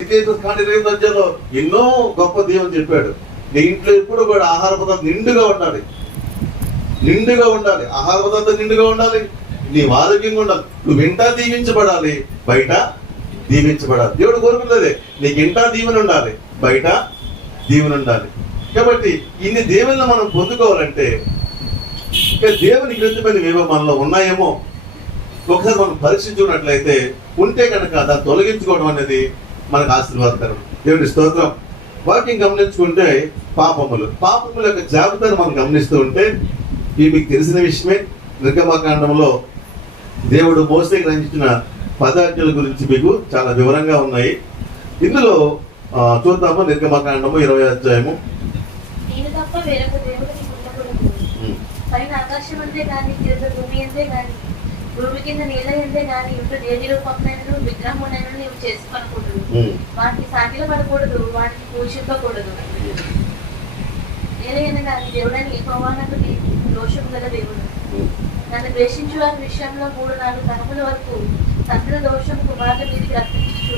మధ్యలో ఎన్నో గొప్ప దీవెనలు చెప్పాడు. నీ ఇంట్లో ఎప్పుడు కూడా ఆహార పదార్థం నిండుగా ఉండాలి, నిండుగా ఉండాలి, ఆహార పదార్థం నిండుగా ఉండాలి, నీవు ఆరోగ్యంగా ఉండాలి, నువ్వు ఇంటా దీవించబడాలి, బయట దీవించబడాలి. దేవుడు కోరుకున్నదే నీకు ఇంటా దీవెన ఉండాలి, బయట దీవెన ఉండాలి. కాబట్టి ఇన్ని దీవెనలు మనం పొందుకోవాలంటే ఇంకా దేవుని విరుద్ధమైనవి మనలో ఉన్నాయేమో ఒకసారి మనం పరీక్షించుకున్నట్లయితే ఉంటే కనుక దాన్ని తొలగించుకోవడం అనేది మనకు ఆశీర్వాదకరం. దేవుడి స్తోత్రం. వాక్యం గమనించుకుంటే పాపముల యొక్క జాబితాను మనం గమనిస్తూ ఉంటే ఇవి మీకు తెలిసిన విషయమే. నిర్గమకాండంలో దేవుడు మోసే గ్రహించిన 10 ఆజ్ఞల గురించి మీకు చాలా వివరంగా ఉన్నాయి. ఇందులో చూద్దాము. నిర్గమకాండము 20వ అధ్యాయము. భూమి కింద నీళ్ళ ఎందే గాని ఇంట్లో దేని రూపంలో విగ్రహమునైనా నీవు చేసుకొనకూడదు, వాటికి సాగిల పడకూడదు, వాటికి పూజింపకూడదు. నేనైనా కానీ దేవుడని యెహోవా నాకు దోషం గల దేవుడు. నన్ను ద్వేషించు వారి విషయంలో 3-4 తరముల వరకు తండ్రుల దోషం కుమారుల మీదకి రప్పించు.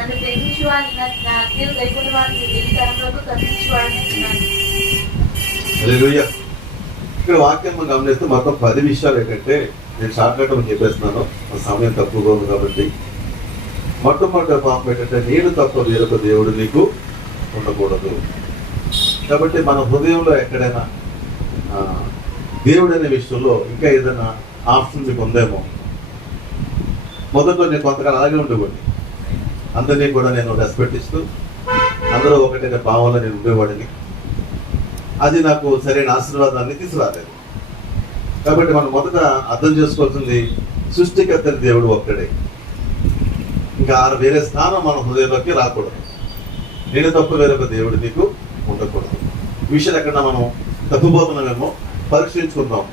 నన్ను ప్రేమించు వారిని నా ఆజ్ఞలు గైకొన్న వారిని 1000 తరములకు కర్పించు వాడిని. ఇక్కడ వాక్యం గమనిస్తే మొత్తం 10 విషయాలు ఏంటంటే నేను షార్ట్ కట్ అని చెప్పేస్తున్నాను, సమయం తక్కువగా ఉంది కాబట్టి. మొట్టమొదటి పాపం ఏంటంటే నేను తప్ప వేరొక దేవుడు నీకు ఉండకూడదు. కాబట్టి మన హృదయంలో ఎక్కడైనా దేవుడు అనే విషయంలో ఇంకా ఏదైనా ఆప్షన్ మీకు ఉందేమో. మొదట్లో నేను కొంతకాలం అలాగే ఉండేవాడిని, అందరినీ కూడా నేను రెస్పెక్ట్ ఇస్తూ అందరూ ఒకటైన భావంలో నేను ఉండేవాడిని. అది నాకు సరైన ఆశీర్వాదాన్ని తీసుకురాలేదు. కాబట్టి మనం మొదట అర్థం చేసుకోవాల్సింది సృష్టికర్త దేవుడు ఒక్కడే, ఇంకా వేరే స్థానం మన హృదయంలోకి రాకూడదు. నేను తప్ప వేరొక దేవుడు నీకు ఉండకూడదు. ఈ విషయాలు ఎక్కడ మనం తప్పుపోతున్నామేమో పరీక్షించుకుందాం.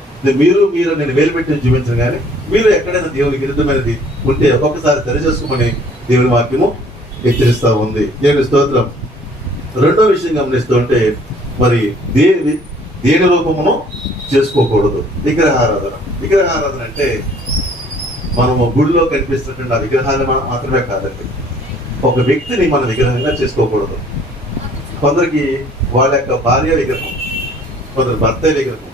మీరు నేను వేలు పెట్టి చూపించను, కానీ మీరు ఎక్కడైనా దేవునికి విరుద్ధమైనది ఉంటే ఒక్కొక్కసారి తెలియజేసుకోమని దేవుని వాక్యము హెచ్చరిస్తూ ఉంది. దేవుని స్తోత్రం. రెండో విషయం గమనిస్తూ ఉంటే మరి దేని రూపమును చేసుకోకూడదు. విగ్రహారాధన అంటే మనము గుడిలో కనిపిస్తున్నటువంటి ఆ విగ్రహాలు మాత్రమే కాదండి, ఒక వ్యక్తిని మన విగ్రహంగా చేసుకోకూడదు. కొందరికి వాళ్ళ యొక్క భార్య విగ్రహం, కొందరు భర్త విగ్రహం,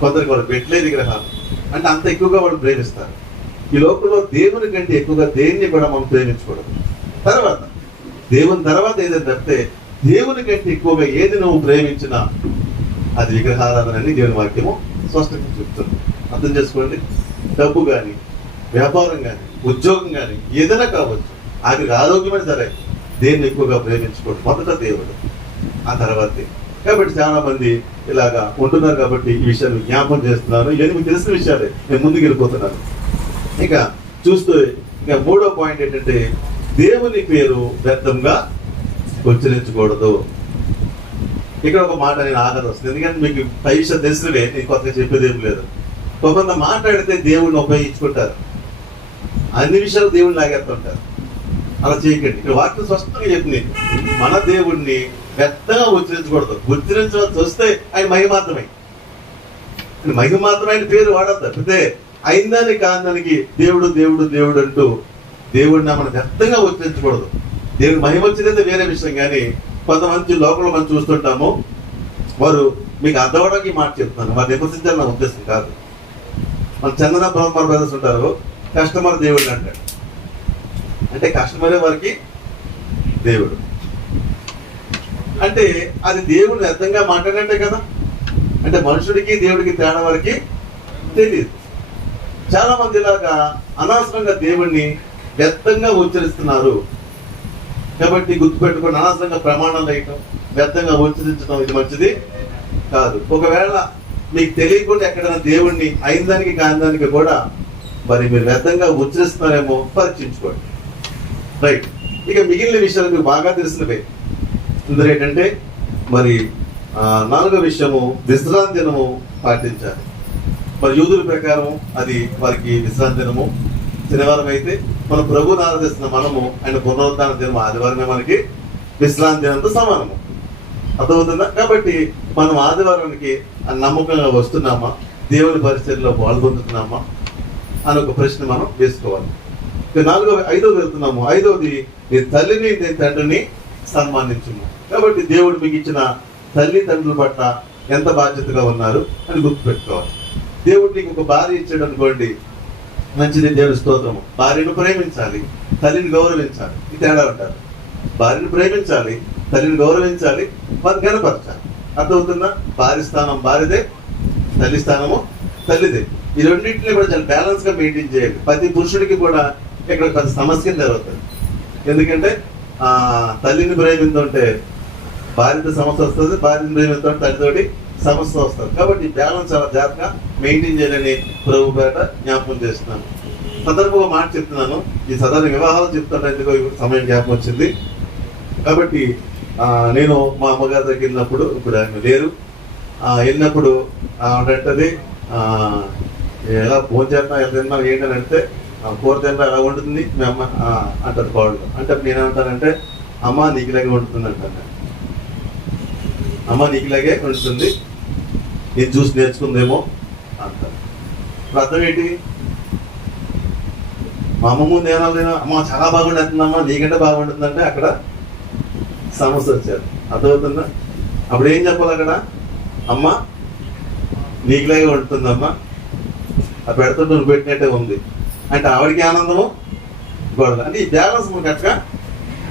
కొందరికి వాళ్ళ పెట్టలే విగ్రహాలు. అంటే అంత ఎక్కువగా వాళ్ళు ప్రేమిస్తారు. ఈ లోకంలో దేవుని కంటే ఎక్కువగా దేన్ని కూడా మనం ప్రేమించకూడదు. దేవుని తర్వాత ఏదైనా తప్పితే దేవుని కంటే ఎక్కువగా ఏది నువ్వు ప్రేమించినా అది విగ్రహారాధన అని దేవుని వాక్యము స్పష్టంగా చెప్తుంది. అర్థం చేసుకోండి. డబ్బు కానీ, వ్యాపారం కానీ, ఉద్యోగం కానీ ఏదైనా కావచ్చు, అది ఆరోగ్యమైన సరే దేన్ని ఎక్కువగా ప్రేమించుకోండి. మొదట దేవుడు, ఆ తర్వాతే. కాబట్టి చాలా మంది ఇలాగా ఉంటున్నారు. కాబట్టి ఈ విషయాలు జ్ఞాపకం చేస్తున్నారు. ఇవన్నీ మీకు తెలిసిన విషయాలే, నేను ముందుకు వెళ్ళిపోతున్నాను. ఇక చూస్తూ ఇంకా 3వ పాయింట్ ఏంటంటే దేవుని పేరు వ్యర్థంగా ఉచ్చరించకూడదు. ఇక్కడ ఒక మాట నేను ఆదరణ వస్తుంది, ఎందుకంటే మీకు పైస తెలిసినవే, నేను కొత్తగా చెప్పేది ఏం లేదు. కొంత మాట్లాడితే దేవుడిని ఉపయోగించుకుంటారు, అన్ని విషయాలు దేవుడిని లాగేస్తుంటారు. అలా చేయకండి. ఇక్కడ వాక్యం స్పష్టంగా చెప్తుంది, మన దేవుడిని వ్యర్థంగా ఉచ్చరించకూడదు. ఉచ్చరించవలసి వస్తే ఆయన మహిమాత్రమైన పేరు వాడద్దు. తప్పితే అయిందాన్ని కాందానికి దేవుడు దేవుడు దేవుడు అంటూ దేవుడిని మనం వ్యర్థంగా ఉచ్చరించకూడదు. దేవుడు మహిమ వచ్చినది వేరే విషయం, కానీ కొంతమంది లోకంలో మనం చూస్తుంటాము. వారు మీకు అర్థమవడానికి మాట చెప్తున్నాను, వారు విమర్శించాలని నా ఉద్దేశం కాదు. మన చందన బ్రహ్మ బ్రదర్స్ ఉంటారు, కస్టమర్ దేవుడు అంటాడు. అంటే కస్టమరే వారికి దేవుడు. అంటే అది దేవుడిని వ్యర్థంగా మాట్లాడినట్టే కదా. అంటే మనుషుడికి దేవుడికి తేడా వారికి తెలియదు. చాలా మంది ఇలాగా అనవసరంగా దేవుణ్ణి వ్యర్థంగా ఉచ్చరిస్తున్నారు. కాబట్టి గుర్తుపెట్టుకుని అనవసరంగా ప్రమాణాలు వేయటం, వ్యర్థంగా ఉచ్చరించడం ఇది మంచిది కాదు. ఒకవేళ మీకు తెలియకుండా ఎక్కడైనా దేవుణ్ణి అయిందానికి కాందానికి కూడా మరి మీరు వ్యర్థంగా ఉచ్చరిస్తున్నారేమో పరీక్షించుకోండి. రైట్. ఇక మిగిలిన విషయాలు మీకు బాగా తెలిసినవే. ఇందులో ఏంటంటే మరి 4వ విషయము విశ్రాంతి దినము పాటించాలి. మరి యూదుల ప్రకారం అది వారికి విశ్రాంతి దినము శనివారం అయితే, మన ప్రభువుని ఆరాధిస్తున్న మనము ఆయన పునరుద్ధాన దినం ఆదివారమే మనకి విశ్రాంతి దినంతో సమానము. అర్థమవుతుందా? కాబట్టి మనం ఆదివారానికి నమ్మకంగా వస్తున్నామా, దేవుని పరిచర్యలో పాల్గొంటున్నామా అని ఒక ప్రశ్న మనం వేసుకోవాలి. ఇక ఐదోది వెళ్తున్నాము. ఐదోది, నీ తల్లిని నీ తండ్రిని సన్మానించుము. కాబట్టి దేవుడు మీకు ఇచ్చిన తల్లి తండ్రుల పట్ల ఎంత బాధ్యతగా ఉన్నారు అని గుర్తుపెట్టుకోవాలి. దేవుడు నీకు ఒక భార్య ఇచ్చాడు అనుకోండి, మంచిది, దేవుడి స్తోత్రము. భార్యను ప్రేమించాలి, తల్లిని గౌరవించాలి. ఈ తేడా ఉంటారు. భార్యను ప్రేమించాలి, తల్లిని గౌరవించాలి, వారిని గణపరచాలి. అర్థమవుతుందా? భార్య స్థానం భార్యదే, తల్లి స్థానము తల్లిదే. ఈ రెండింటిని కూడా చాలా బ్యాలెన్స్ గా మెయింటైన్ చేయాలి. ప్రతి పురుషుడికి కూడా ఇక్కడ పెద్ద సమస్యలు జరుగుతుంది. ఎందుకంటే తల్లిని ప్రేమిస్తుంటే భార్యతో సమస్య వస్తుంది, భార్యని ప్రేమిస్తుంటే తల్లితోటి సమస్య వస్తుంది. కాబట్టి బ్యాలెన్స్ చాలా జాగ్రత్తగా మెయింటైన్ చేయాలని ప్రభు పేట జ్ఞాపకం చేస్తున్నాను. సందర్భంగా మాట చెప్తున్నాను. ఈ సాధారణ వివాహాలు చెప్తుంటే ఎందుకో సమయం జ్ఞాపకం వచ్చింది. కాబట్టి నేను మా అమ్మగారి దగ్గర వెళ్ళినప్పుడు, ఇప్పుడు ఆయన లేరు, వెళ్ళినప్పుడు ఆవిడంటది ఎలా ఫోన్ చేస్తున్నా, ఎలా తిన్నా ఏంటని అంటే, కూర తింటా ఎలా వండుతుంది మీ అమ్మ అంటారు కోళ్ళు. అంటే నేనేమంటానంటే, అమ్మ నీకులాగే వండుతుంది అంటాను. అమ్మ నీకులాగే వండుతుంది, నేను చూసి నేర్చుకుందేమో అంటారు. ఇప్పుడు అర్థం ఏంటి? మా అమ్మ ముందు ఏమన్నా అమ్మ చాలా బాగుండుతుందమ్మా, నీకంటే బాగుంటుందంటే అక్కడ సమస్య వచ్చారు. అర్థమవుతుందా? అప్పుడు ఏం చెప్పాలి అక్కడ? అమ్మ నీకులాగే వండుతుందమ్మా, ఆ పెడుతుంటే నువ్వు పెట్టినట్టే ఉంది అంటే ఆవిడికి ఆనందము, గొడవ. అంటే ఈ బ్యాలెన్స్ మనకు అట్లా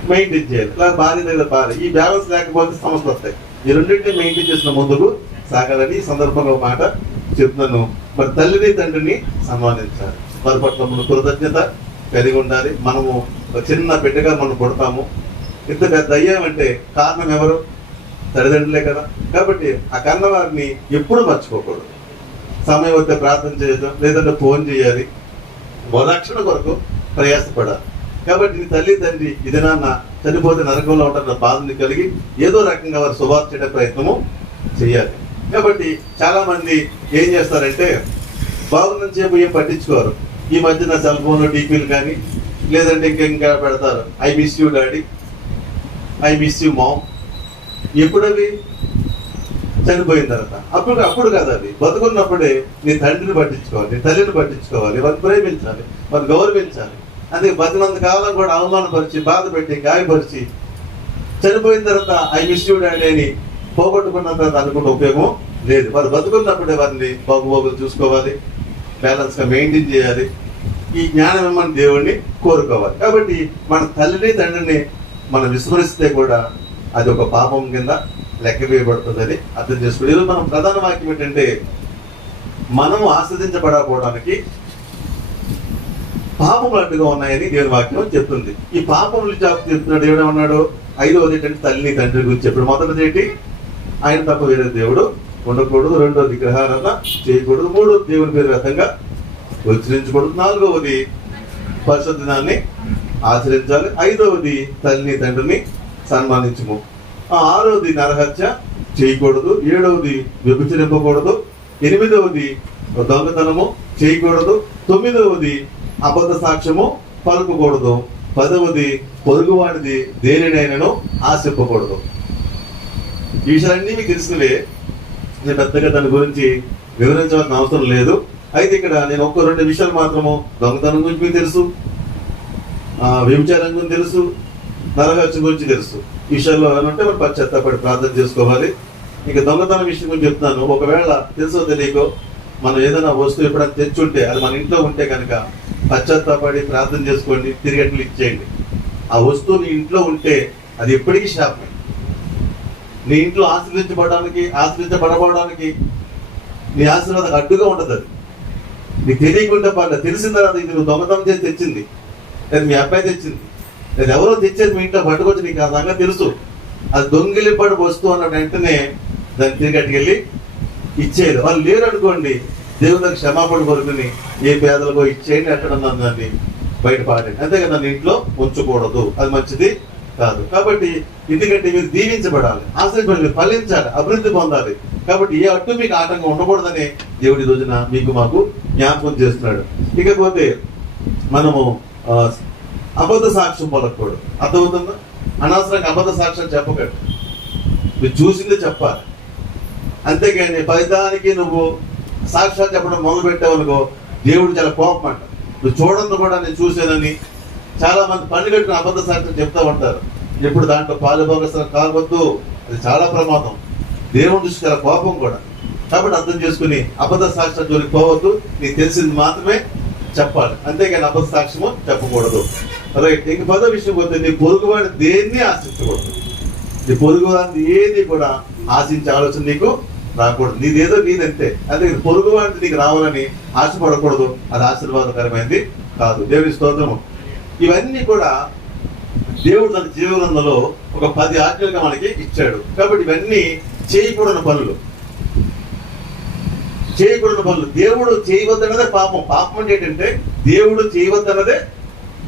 మెయింటైన్ చేయాలి. ఇలా భార్య దగ్గర భార్య, ఈ బ్యాలెన్స్ లేకపోతే సమస్యలు వస్తాయి. ఈ రెండింటిని మెయింటైన్ చేసిన ముందుకు సాగాలని ఈ సందర్భంగా ఒక మాట చెప్తున్నాను. మరి తల్లిని తండ్రిని సన్మానించాలి, వారి పట్ల మన కృతజ్ఞత కలిగి ఉండాలి. మనము చిన్న బిడ్డగా మనం పుడతాము, ఇంత పెద్ద అయ్యామంటే కారణం ఎవరు? తల్లిదండ్రులే కదా. కాబట్టి ఆ కన్న వారిని ఎప్పుడు మర్చిపోకూడదు. సమయం వస్తే ప్రార్థన చేయడం, లేదంటే ఫోన్ చేయాలి, వరక్షణ కొరకు ప్రయాసపడాలి. కాబట్టి నీ తల్లి తండ్రి ఇది నాన్న చనిపోతే నరకంలో ఉంటారన్న బాధని కలిగి ఏదో రకంగా వారు శుభార్త చేయడం ప్రయత్నము చేయాలి. కాబట్టి చాలా మంది ఏం చేస్తారంటే బాగుందని చెప్పి ఏం పట్టించుకోరు. ఈ మధ్యన సెల్ ఫోన్లో డీపీలు కానీ లేదంటే ఇంకా పెడతారు, I miss you daddy, I miss you mom. ఎప్పుడవి? చనిపోయిన తర్వాత. అప్పుడు కాదు, అవి బతుకున్నప్పుడే నీ తండ్రిని పట్టించుకోవాలి, నీ తల్లిని పట్టించుకోవాలి, వారిని ప్రేమించాలి, వారిని గౌరవించాలి. అందుకే బతినంత కాలం కూడా అవమానపరిచి, బాధ పెట్టి, గాయపరిచి చనిపోయిన తర్వాత ఐ మిస్ యూ డాడీ అని పోగొట్టుకున్న తర్వాత అనుకుంటే ఉపయోగం లేదు. వారు బతుకున్నప్పుడే వారిని బాగుబోగులు చూసుకోవాలి, బ్యాలెన్స్ గా మెయింటైన్ చేయాలి. ఈ జ్ఞానం ఏమని దేవుణ్ణి కోరుకోవాలి. కాబట్టి మన తల్లిని తండ్రిని మనం విస్మరిస్తే కూడా అది ఒక పాపం కింద లెక్క వేయబడుతుందని అర్థం చేసుకోండి. ఈరోజు మనం ప్రధాన వాక్యం ఏంటంటే, మనము ఆస్వాదించబడకపోవడానికి పాపములు అడ్డుగా ఉన్నాయని దేవుని వాక్యం చెప్తుంది. ఈ పాపములు చెప్తున్నాడు. దేవుడు ఏమన్నాడు? ఐదవది ఏంటంటే తల్లిని తండ్రి గురించి చెప్పాడు. మొదటిది ఏంటి? ఆయన తప్ప వేరే దేవుడు ఉండకూడదు. రెండవది విగ్రహారాధన చేయకూడదు. మూడవది దేవుని పేరు వ్యర్థంగా ఉచ్చరించకూడదు. నాలుగవది పరిశుద్ధ దినాన్ని ఆచరించాలి. ఐదవది తల్లిని తండ్రిని సన్మానించము. ఆరవది నరహత్య చేయకూడదు. ఏడవది వ్యభిచరింపకూడదు. ఎనిమిదవది దొంగతనము చేయకూడదు. తొమ్మిదవది అబద్ధ సాక్ష్యము పలుకకూడదు. 10వది పొరుగువాడిది దేనినైనాను ఆశింపకూడదు. ఈ విషయాలన్నీ మీకు తెలిసినవే, నేను పెద్దగా దాని గురించి వివరించవలసిన అవసరం లేదు. అయితే ఇక్కడ నేను ఒక్క 2 విషయాలు మాత్రము, దొంగతనం గురించి మీకు తెలుసు, వ్యభిచారం గురించి తెలుసు, నరహత్య గురించి తెలుసు. ఈ విషయాల్లో ఏమంటే మనం పశ్చాత్తాపడి ప్రార్థన చేసుకోవాలి. ఇంకా దొంగతనం విషయం గురించి చెప్తున్నాను. ఒకవేళ తెలుసో తెలియకో మనం ఏదైనా వస్తువు ఎప్పుడైనా తెచ్చుంటే అది మన ఇంట్లో ఉంటే కనుక పశ్చాత్తాపడి ప్రార్థన చేసుకోండి, తిరిగి అట్లా ఇచ్చేయండి. ఆ వస్తువు నీ ఇంట్లో ఉంటే అది ఎప్పటికీ శాపమే. నీ ఇంట్లో ఆశ్రయించబడడానికి నీ ఆశీర్వాదం అడ్డుగా ఉండదు. అది నీకు తెలియకుండా పర్లేదు, తెలిసిన తర్వాత ఇది నువ్వు దొంగతనం చేసి తెచ్చింది, లేదా మీ అబ్బాయి తెచ్చింది, లేదా ఎవరో తెచ్చేది మీ ఇంట్లో పట్టుకొచ్చి నీకు ఆ సంగతి తెలుసు, అది దొంగిలిపడి వస్తువు అన్న వెంటనే దాన్ని తిరిగి అట్టుకెళ్ళి ఇచ్చేది. వాళ్ళు లేరు అనుకోండి, దేవునికి క్షమాపణ కోరుకుని ఏ పేదలకో ఇచ్చేయండి, ఎక్కడ దాన్ని బయట పాడండి. అంతేగా దాన్ని ఇంట్లో ఉంచకూడదు, అది మంచిది కాదు. కాబట్టి ఎందుకంటే మీరు దీవించబడాలి, ఆశ్రయించబడాలి, ఫలించాలి, అభివృద్ధి పొందాలి. కాబట్టి ఏ అట్టు మీకు ఆటంకం ఉండకూడదని దేవుడి రోజున మీకు మాకు జ్ఞాపకం చేస్తున్నాడు. ఇకపోతే మనము అబద్ధ సాక్ష్యం పలకూడదు. అర్థమవుతుందా? అనవసరంగా అబద్ధ సాక్ష్యం చెప్పకండి, మీరు చూసిందే చెప్పాలి. అంతేగాని పైదానికి నువ్వు సాక్ష్యాలు చెప్పడం మొదలు పెట్టావనుకో దేవుడు చాలా కోపం అంట. నువ్వు చూడండి కూడా నేను చూశానని చాలా మంది పండుగట్టుకుని అబద్ధ సాక్ష్యం చెప్తా ఉంటారు. ఎప్పుడు దాంట్లో పాలుభాగస్థలం కావద్దు, అది చాలా ప్రమాదం, దేవుని దృష్టి గల కోపం కూడా. కాబట్టి అర్థం చేసుకుని అబద్ధ సాక్ష్యం జోలికి పోవద్దు, నీకు తెలిసింది మాత్రమే చెప్పాలి, అంతేగాని అబద్ధ సాక్ష్యము చెప్పకూడదు. రైట్. ఇంక 10వ విషయం పోతే నీ పొరుగువాడిని దేన్ని ఆశించకూడదు. నీ పొరుగువాడిని ఏది కూడా ఆశించే ఆలోచన నీకు రాకూడదు. నీదేదో నీదంతే, అదే పొరుగువాడిని నీకు రావాలని ఆశపడకూడదు, అది ఆశీర్వాదకరమైనది కాదు. దేవుని స్తోత్రము. ఇవన్నీ కూడా దేవుడు తన జీవనంలో ఒక 10 ఆజ్ఞలుగా మనకి ఇచ్చాడు. కాబట్టి ఇవన్నీ చేయకూడని పనులు, చేయకూడని పనులు. దేవుడు చేయవద్దన్నదే పాపం. పాపం అంటే ఏంటంటే దేవుడు చేయవద్దన్నదే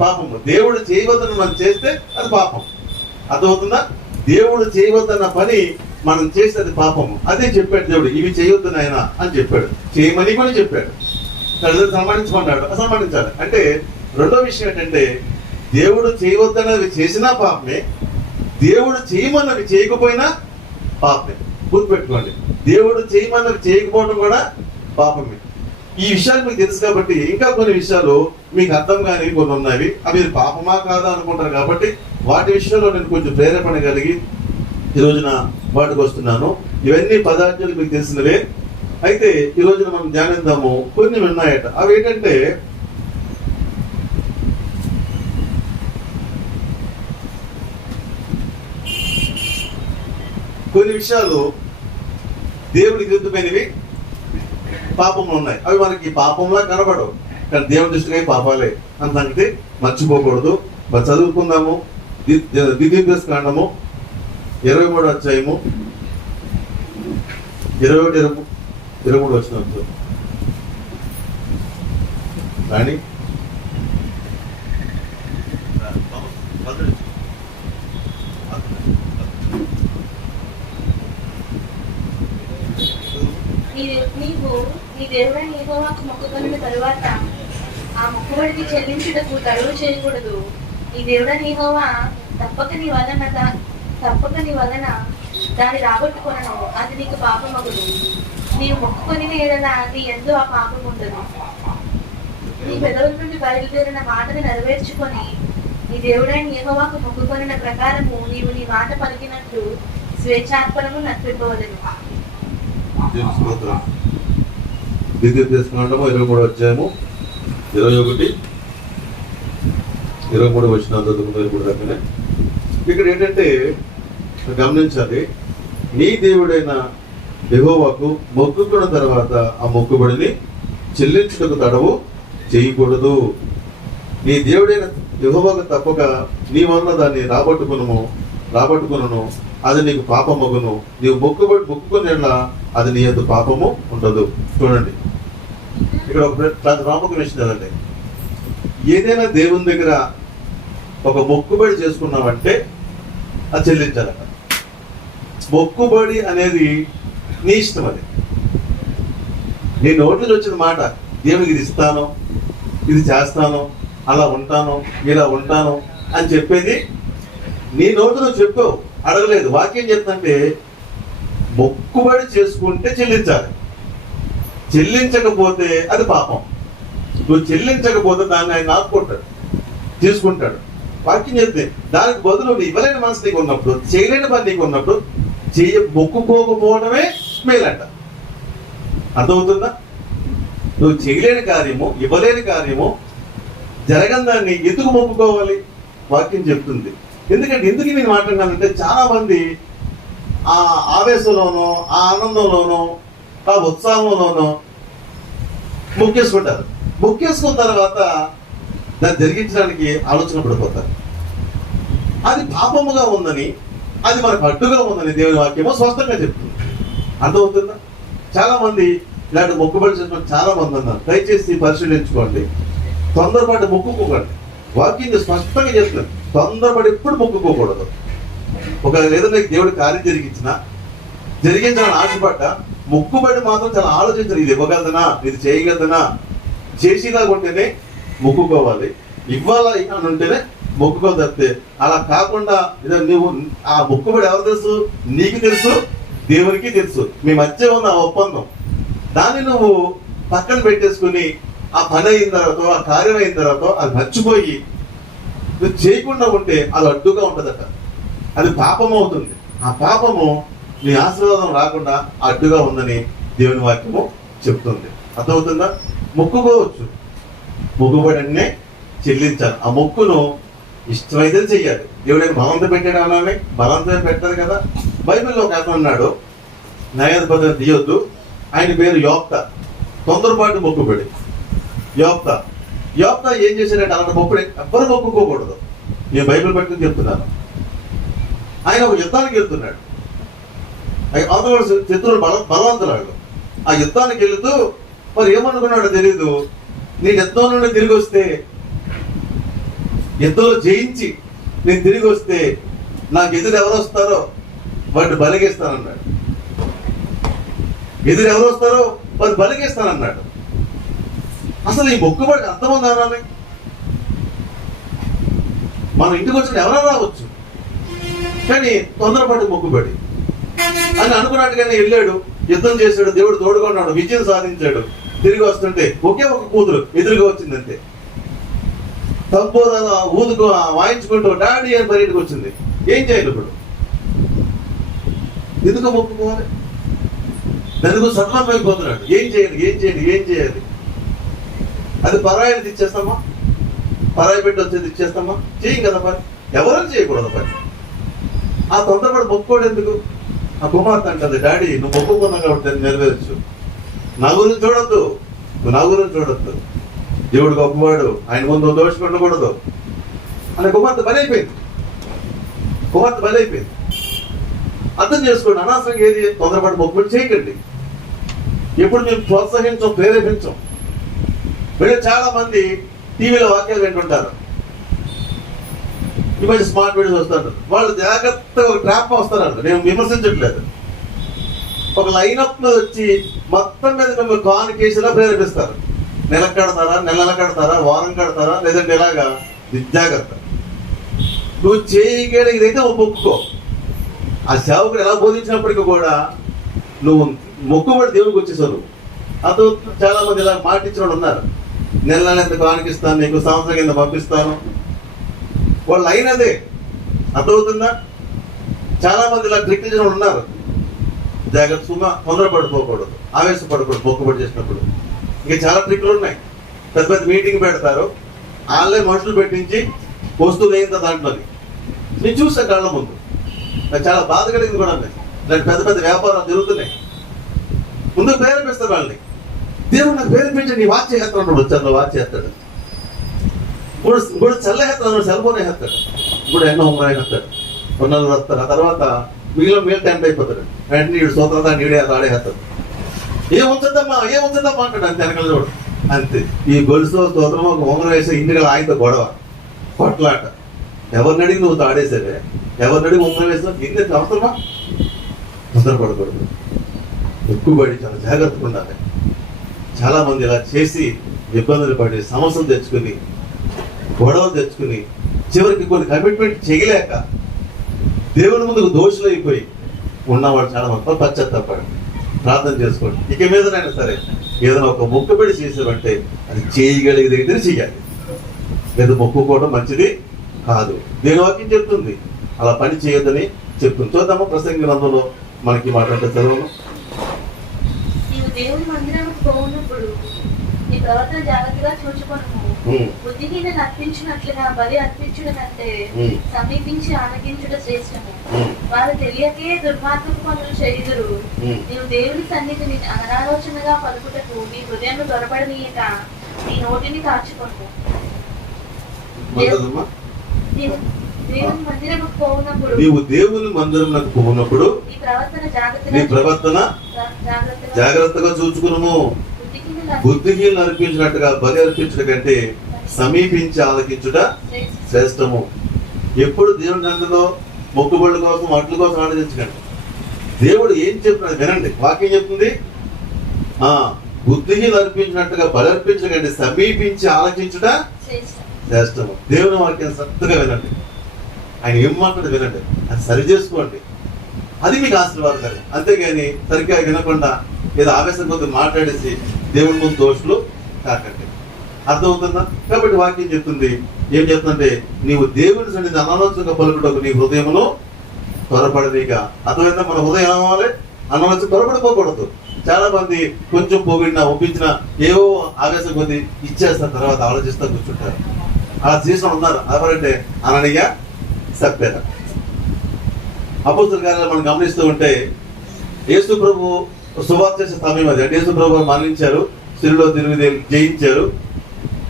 పాపము. దేవుడు చేయవద్దన్న మనం చేస్తే అది పాపం. అర్థమవుతుందా? దేవుడు చేయవద్దన్న పని మనం చేస్తే అది పాపము. అదే చెప్పాడు దేవుడు, ఇవి చేయవద్దు నాయన అని చెప్పాడు, చేయమని కూడా చెప్పాడు. తల్లిదండ్రులు సన్మానించమన్నాడు, అసన్మానించాలి. అంటే రెండో విషయం ఏంటంటే దేవుడు చేయవద్దన్నవి చేసినా పాపమే, దేవుడు చేయమన్నవి చేయకపోయినా పాపమే. గుర్తుపెట్టుకోండి, దేవుడు చేయమన్నవి చేయకపోవడం కూడా పాపమే. ఈ విషయాలు మీకు తెలుసు కాబట్టి ఇంకా కొన్ని విషయాలు మీకు అర్థం కాని కొన్ని ఉన్నవి, అవి పాపమా కాదా అనుకుంటారు. కాబట్టి వాటి విషయంలో నేను కొంచెం ప్రేరేపణ కలిగి ఈ రోజున వాటికి వస్తున్నాను. ఇవన్నీ పదార్థాలు మీకు తెలిసినవే. అయితే ఈ రోజున మనం ధ్యానిద్దాము. కొన్ని ఉన్నాయట. అవి ఏంటంటే కొన్ని విషయాలు దేవుడికి విరుద్ధమైనవి పాపంలో ఉన్నాయి. అవి మనకి పాపంలా కనబడవు, కానీ దేవుని దృష్టిగా పాపాలే అని సంగతి మర్చిపోకూడదు. మరి చదువుకుందాము. ద్వితీయోపదేశకాండము 23వ అధ్యాయము 21-23 వచనాలు కానీ నీవు నీ దేవుడైన యెహోవాకు మొక్కుకొనిన తరువాత ఆ మొక్కుబడికి చెల్లించుటకు తడువు చేయకూడదు. నీ దేవుడైన యెహోవా తప్పక నీ వలన దాన్ని రాబట్టుకొనను, అది నీకు పాపమగును. నీవు మొక్కుకొని ఎడల నీ యందు ఆ పాపం ఉండదు. నీ పెదవుల నుండి బయలుదేరిన మాటను నెరవేర్చుకొని నీ దేవుడైన యెహోవాకు మొక్కుకొనిన ప్రకారము నీవు నీ మాట పలికినట్లు స్వేచ్ఛార్పణము నర్పింపవలెను. ద్వితీయోపదేశకాండము 23వ అధ్యాయము 21-23 వచనాలు చదువుకున్న దగ్గర ఇక్కడ ఏంటంటే గమనించాలి, నీ దేవుడైన యెహోవాకు మొక్కుకున్న తర్వాత ఆ మొక్కుబడిని చెల్లించుటకు తడవు చేయకూడదు. నీ దేవుడైన యెహోవాకు తప్పక నీ వలన దాన్ని రాబట్టుకును, అది నీకు పాపమగును. నీవు మొక్కుకునేలా అది నీ యొక్క పాపము ఉండదు. చూడండి, ఇక్కడ ఒక రామకు విషయం ఏదంటే, ఏదైనా దేవుని దగ్గర ఒక మొక్కుబడి చేసుకున్నావంటే అది చెల్లించాలట. మొక్కుబడి అనేది నీ ఇష్టం. అది నీ నోటి నుంచి వచ్చిన మాట, దేవునికి ఇది ఇస్తాను, ఇది చేస్తాను, అలా ఉంటాను, ఇలా ఉంటాను అని చెప్పేది నీ నోటిలో చెప్పావు, అడగలేదు. వాక్యం చెప్తుంటే మొక్కుబడి చేసుకుంటే చెల్లించాలి, చెల్లించకపోతే అది పాపం. నువ్వు చెల్లించకపోతే దాన్ని ఆయన ఆపుకుంటాడు, తీసుకుంటాడు. వాక్యం చెప్తే దానికి బదులు నువ్వు ఇవ్వలేని మనసు నీకు ఉన్నప్పుడు, చేయలేని పని నీకు ఉన్నప్పుడు మొక్కుకోకపోవడమే మేలంట. అర్థమవుతుందా? నువ్వు చేయలేని కార్యము, ఇవ్వలేని కార్యము, జరగని దాన్ని ఎందుకు మొక్కుకోవాలి? వాక్యం చెప్తుంది. ఎందుకు నేను మాట్లాడినానంటే చాలా మంది ఆ ఆవేశంలోనో, ఆ ఆనందంలోనో, ఆ ఉత్సాహంలోనో మొక్కేసుకుంటారు. మొక్కేసుకున్న తర్వాత దాన్ని జరిగించడానికి ఆలోచన పడిపోతారు. అది పాపముగా ఉందని, అది మనకు అడ్డుగా ఉందని దేవుని వాక్యమో స్పష్టంగా చెప్తుంది. అర్థమవుతుందా? చాలా మంది ఇలాంటి మొక్కుబడి చేసుకుని చాలా మంది ఉన్నారు. దయచేసి పరిశీలించుకోండి. తొందరపాటు మొక్కుకోకండి. వాక్యం స్పష్టంగా చెప్తుంది, తొందరపడి ఎప్పుడు మొక్కుకోకూడదు. ఒక ఏదైనా దేవుడి కార్యం జరిగించాలని ఆశపడ్డ మొక్కుబడి మాత్రం చాలా ఆలోచించాలి. ఇది ఇవ్వగలదనా, ఇది చేయగలదనా, చేసేలాగా ఉంటేనే మొక్కుకోవాలి. ఇవ్వాలి అని ఉంటేనే మొక్కుకోవాలి తప్పితే అలా కాకుండా నువ్వు ఆ మొక్కుబడి ఎవరు తెలుసు? నీకు తెలుసు, దేవునికి తెలుసు. మీ మధ్య ఉన్న ఒప్పందం, దాన్ని నువ్వు పక్కన పెట్టేసుకుని ఆ పని అయిన తర్వాత, ఆ కార్యం అయిన తర్వాత అది మర్చిపోయి నువ్వు చేయకుండా ఉంటే అది అడ్డుగా ఉంటుందట. అది పాపం అవుతుంది. ఆ పాపము నీ ఆశీర్వాదం రాకుండా అడ్డుగా ఉందని దేవుని వాక్యము చెప్తుంది. అర్థమవుతుందా? మొక్కుకోవచ్చు, మొక్కుబడినే చెల్లించాలి. ఆ మొక్కును ఇష్టమైతే చెయ్యాలి. దేవుడైనా బలంతో పెట్టాడు అనాలి, బలంతో పెట్టాలి కదా. బైబిల్లో ఒక అతను ఉన్నాడు, న్యాయాధిపతిని తీయొద్దు, ఆయన పేరు యోప్త. తొందరపాటు మొక్కుబడి. యోప్త ఏం చేశాడంటే అలాంటి మొక్కుడు ఎవ్వరు మొక్కుకోకూడదు. నేను బైబిల్ పట్టుకుని చెప్తున్నాను. ఆయన ఒక యుద్ధానికి వెళ్తున్నాడు. అవతల శత్రువులు బలవంతులాడు. ఆ యుద్ధానికి వెళుతూ మరి ఏమనుకున్నాడో తెలీదు, నేను యుద్ధం నుండి తిరిగి వస్తే, యుద్ధంలో జయించి నేను తిరిగి వస్తే నాకు ఎదురు ఎవరు వస్తారో వాడిని బలిగేస్తానన్నాడు. ఎదురు ఎవరు వస్తారో వాడిని బలిగేస్తానన్నాడు. అసలు ఈ మొక్కుబడికి అర్థం అనాలి. మనం ఇంటికి వచ్చిన ఎవరైనా రావచ్చు, కానీ తొందరపాటు మొక్కుబడి అని అనుకున్నట్టుగానే వెళ్ళాడు, యుద్ధం చేశాడు, దేవుడు తోడుగా ఉన్నాడు, విజయం సాధించాడు. తిరిగి వస్తుంటే ఒకే ఒక కూతురు ఎదురుగా వచ్చిందంటే తప్పో ఊదుకు వాయించుకుంటూ డాడీ అని బయటకు వచ్చింది. ఏం చేయాలి ఇప్పుడు? ఎందుకు మొక్కుకోవాలి? దానికి సతమతం అయిపోతున్నాడు. ఏం చేయాలి? అది పరాయిని ఇచ్చేస్తామా? పరాయి పెట్టి వచ్చేది ఇచ్చేస్తామా? చేయం కదా పని. ఎవరైనా చేయకూడదు పని. ఆ తొందరపడి మొక్కుకోడు ఎందుకు? ఆ కుమార్తె అంటది, డాడీ నువ్వు మొక్కుకున్నావు కాబట్టి నెరవేర్చు, నా గురించి చూడొద్దు, దేవుడు గొప్పవాడు, ఆయన ముందు దోషం ఉండకూడదు అనే కుమార్తె బలి అయిపోయింది. అర్థం చేసుకోండి. అనవసరంగా ఏది తొందరపడి మొక్కుబడి చేయకండి. ఎప్పుడు మేము ప్రోత్సహించం, ప్రేరేపించం. వీళ్ళు చాలా మంది టీవీలో వాక్యాలు వింటుంటారు, ఈ మధ్య స్మార్ట్ వీడియోస్ వస్తారు. వాళ్ళు జాగ్రత్తగా ఒక ట్రాప్ వస్తారంట. నేను విమర్శించట్లేదు. ఒక లైనప్ మీద వచ్చి మొత్తం మీద మిమ్మల్ని కాన్ కేసులా ప్రేరేపిస్తారు. నెల కడతారా, వారం కడతారా, లేదంటే ఇలాగా జాగ్రత్త. నువ్వు చేయగలిగినైతే మొక్కుకో. ఆ సేవకుడు ఎలా బోధించినప్పటికీ కూడా నువ్వు మొక్కుబడి దేవుడికి వచ్చేసారు. అతో చాలా మంది ఇలా మాటించిన వాళ్ళు ఉన్నారు. నెల ఎంత కానికిస్తాను, నీకు సంవత్సరం కింద పంపిస్తాను. వాళ్ళు అయినదే అర్థమవుతుందా? చాలా మంది ఇలా ట్రిక్ చేసిన వాళ్ళు ఉన్నారు. జాగ్రత్త, తొందరపడిపోకూడదు, ఆవేశపడకూడదు మొక్కుబడి చేసినప్పుడు. ఇంకా చాలా ట్రిక్లు ఉన్నాయి. పెద్ద మీటింగ్ పెడతారు, ఆన్లైన్ మనుషులు పెట్టించి వస్తువులు అయిన దాంట్లోని నేను చూసాను కళ్ళ ముందు. నాకు చాలా బాధ కలిగింది కూడా. ఇలాంటి పెద్ద వ్యాపారాలు జరుగుతున్నాయి. ముందుకు ప్రేరేపిస్తారు వాళ్ళని. దేవుడు నాకు ప్రేరేపించి నీ వాచ్ చేస్తాడు, వచ్చాను వాచ్ చేస్తాడు, ఇప్పుడు చల్ల హెత్తాడు, సెల్ ఫోన్ హెత్తాడు, ఇప్పుడు ఎన్నో ఉన్నాయి హెత్తాడు, కొన్నాళ్ళు వస్తారు. ఆ తర్వాత మిగిలిన టెంట్ అయిపోతాడు. వెంటనే వీడు సూత్రదా నీడే ఆడే హెత్తాడు. ఏం ఉంచద్దమ్మా అంటాడు. అంతే వెనకాల చూడు. అంతే. ఈ గొలుసు స్తోత్రం ఒక ఉంగరం వేసే ఇంటికి ఆయనతో గొడవ, కొట్లాట. ఎవరిని అడిగి నువ్వు తాడేసేవే, ఎవరిని అడిగి ఉంగరం వేసావు, ఇంత అవసరమా? తొందరపడకూడదు, ఎక్కువబడి చాలా జాగ్రత్తగా ఉండాలి. చాలా మంది ఇలా చేసి ఇబ్బందులు పడి సమస్యలు తెచ్చుకుని గొడవలు తెచ్చుకుని చివరికి కొన్ని కమిట్మెంట్ చేయలేక దేవుని ముందుకు దోషులు అయిపోయి ఉన్నవాడు చాలా మంది పశ్చాత్తాపడి ప్రార్థన చేసుకోండి. ఇక మీదనైనా సరే ఏదైనా ఒక మొక్కుబడి చేసామంటే అది చేయగలిగితే చెయ్యాలి. లేదా మొక్కుకోవడం మంచిది కాదు. దేని వాక్యం చెప్తుంది అలా పని చేయొద్దని చెప్తుంది. చూద్దామా ప్రసంగి గ్రంథంలో మనకి మాట్లాడే చదువును. దేవుని మందిరముకు పోవునప్పుడు నీ ప్రవర్తన జాగ్రత్తగా చూచుకొనుము. బుద్ధిహీనను అర్పించినట్లుగా బలి అర్పించుట కంటే సమీపించి ఆనగించుట శ్రేష్టము. వారు తెలియకే దుర్మార్గపు పనులు చేయుదురు. నీవు దేవుని సన్నిధిని అనాలోచనగా పలుకుటకు నీ హృదయం దొరబడనీయక నీ నోటిని కాచుకొను. నీవు దేవుని మందిరమునకు పోవునప్పుడు నీ ప్రవర్తన జాగ్రత్తగా చూచుకును. బుద్ధిహీనులు అర్పించినట్టుగా బలి అర్పించుట కంటే సమీపించి ఆలకించుట శ్రేష్టము. ఎప్పుడు దేవుని సన్నిధిలో మొక్కుబడుల కోసం అట్ల కోసం ఆలోచించకండి. దేవుడు ఏం చెప్తున్నాడు వినండి. వాక్యం చెప్తుంది బుద్ధిహీనులు అర్పించినట్టుగా బలి అర్పించుట కంటే సమీపించి ఆలకించుట శ్రేష్టము. దేవుని వాక్యం శ్రద్ధగా వినండి. ఆయన ఏం మాట్లాడు వినండి, అది సరి చేసుకోండి. అది మీకు ఆశీర్వాదం. అంతేగాని సరిగ్గా వినకుండా ఏదో ఆవేశం కొద్ది మాట్లాడేసి దేవుడి ముందు దోషులు కాకండి. అర్థమవుతుందా? కాబట్టి వాక్యం చెప్తుంది, ఏం చెప్తుందంటే నీవు దేవుని సన్నిధి అనాలోచనగా పలుకుటకు నీ హృదయమును త్వరపడనీక. అర్థమైందా? మన హృదయం ఏమవ్వాలి? అనాలోచన త్వరపడిపోకూడదు. చాలా మంది కొంచెం పోగిడినా ఒప్పించినా ఏవో ఆవేశం కొద్ది ఇచ్చేస్తారు, తర్వాత ఆలోచిస్తా కూర్చుంటారు. అలా చేసిన ఉన్నారు. ఎవరంటే అననీయ, సప్ఫీరా. అపోస్తలుల కార్యాలు మనం గమనిస్తూ ఉంటే యేసు ప్రభు సువార్త చేసే సమయం అది. అంటే యేసు ప్రభు మరణించారు, సిలువలో తిరిగి జయించారు,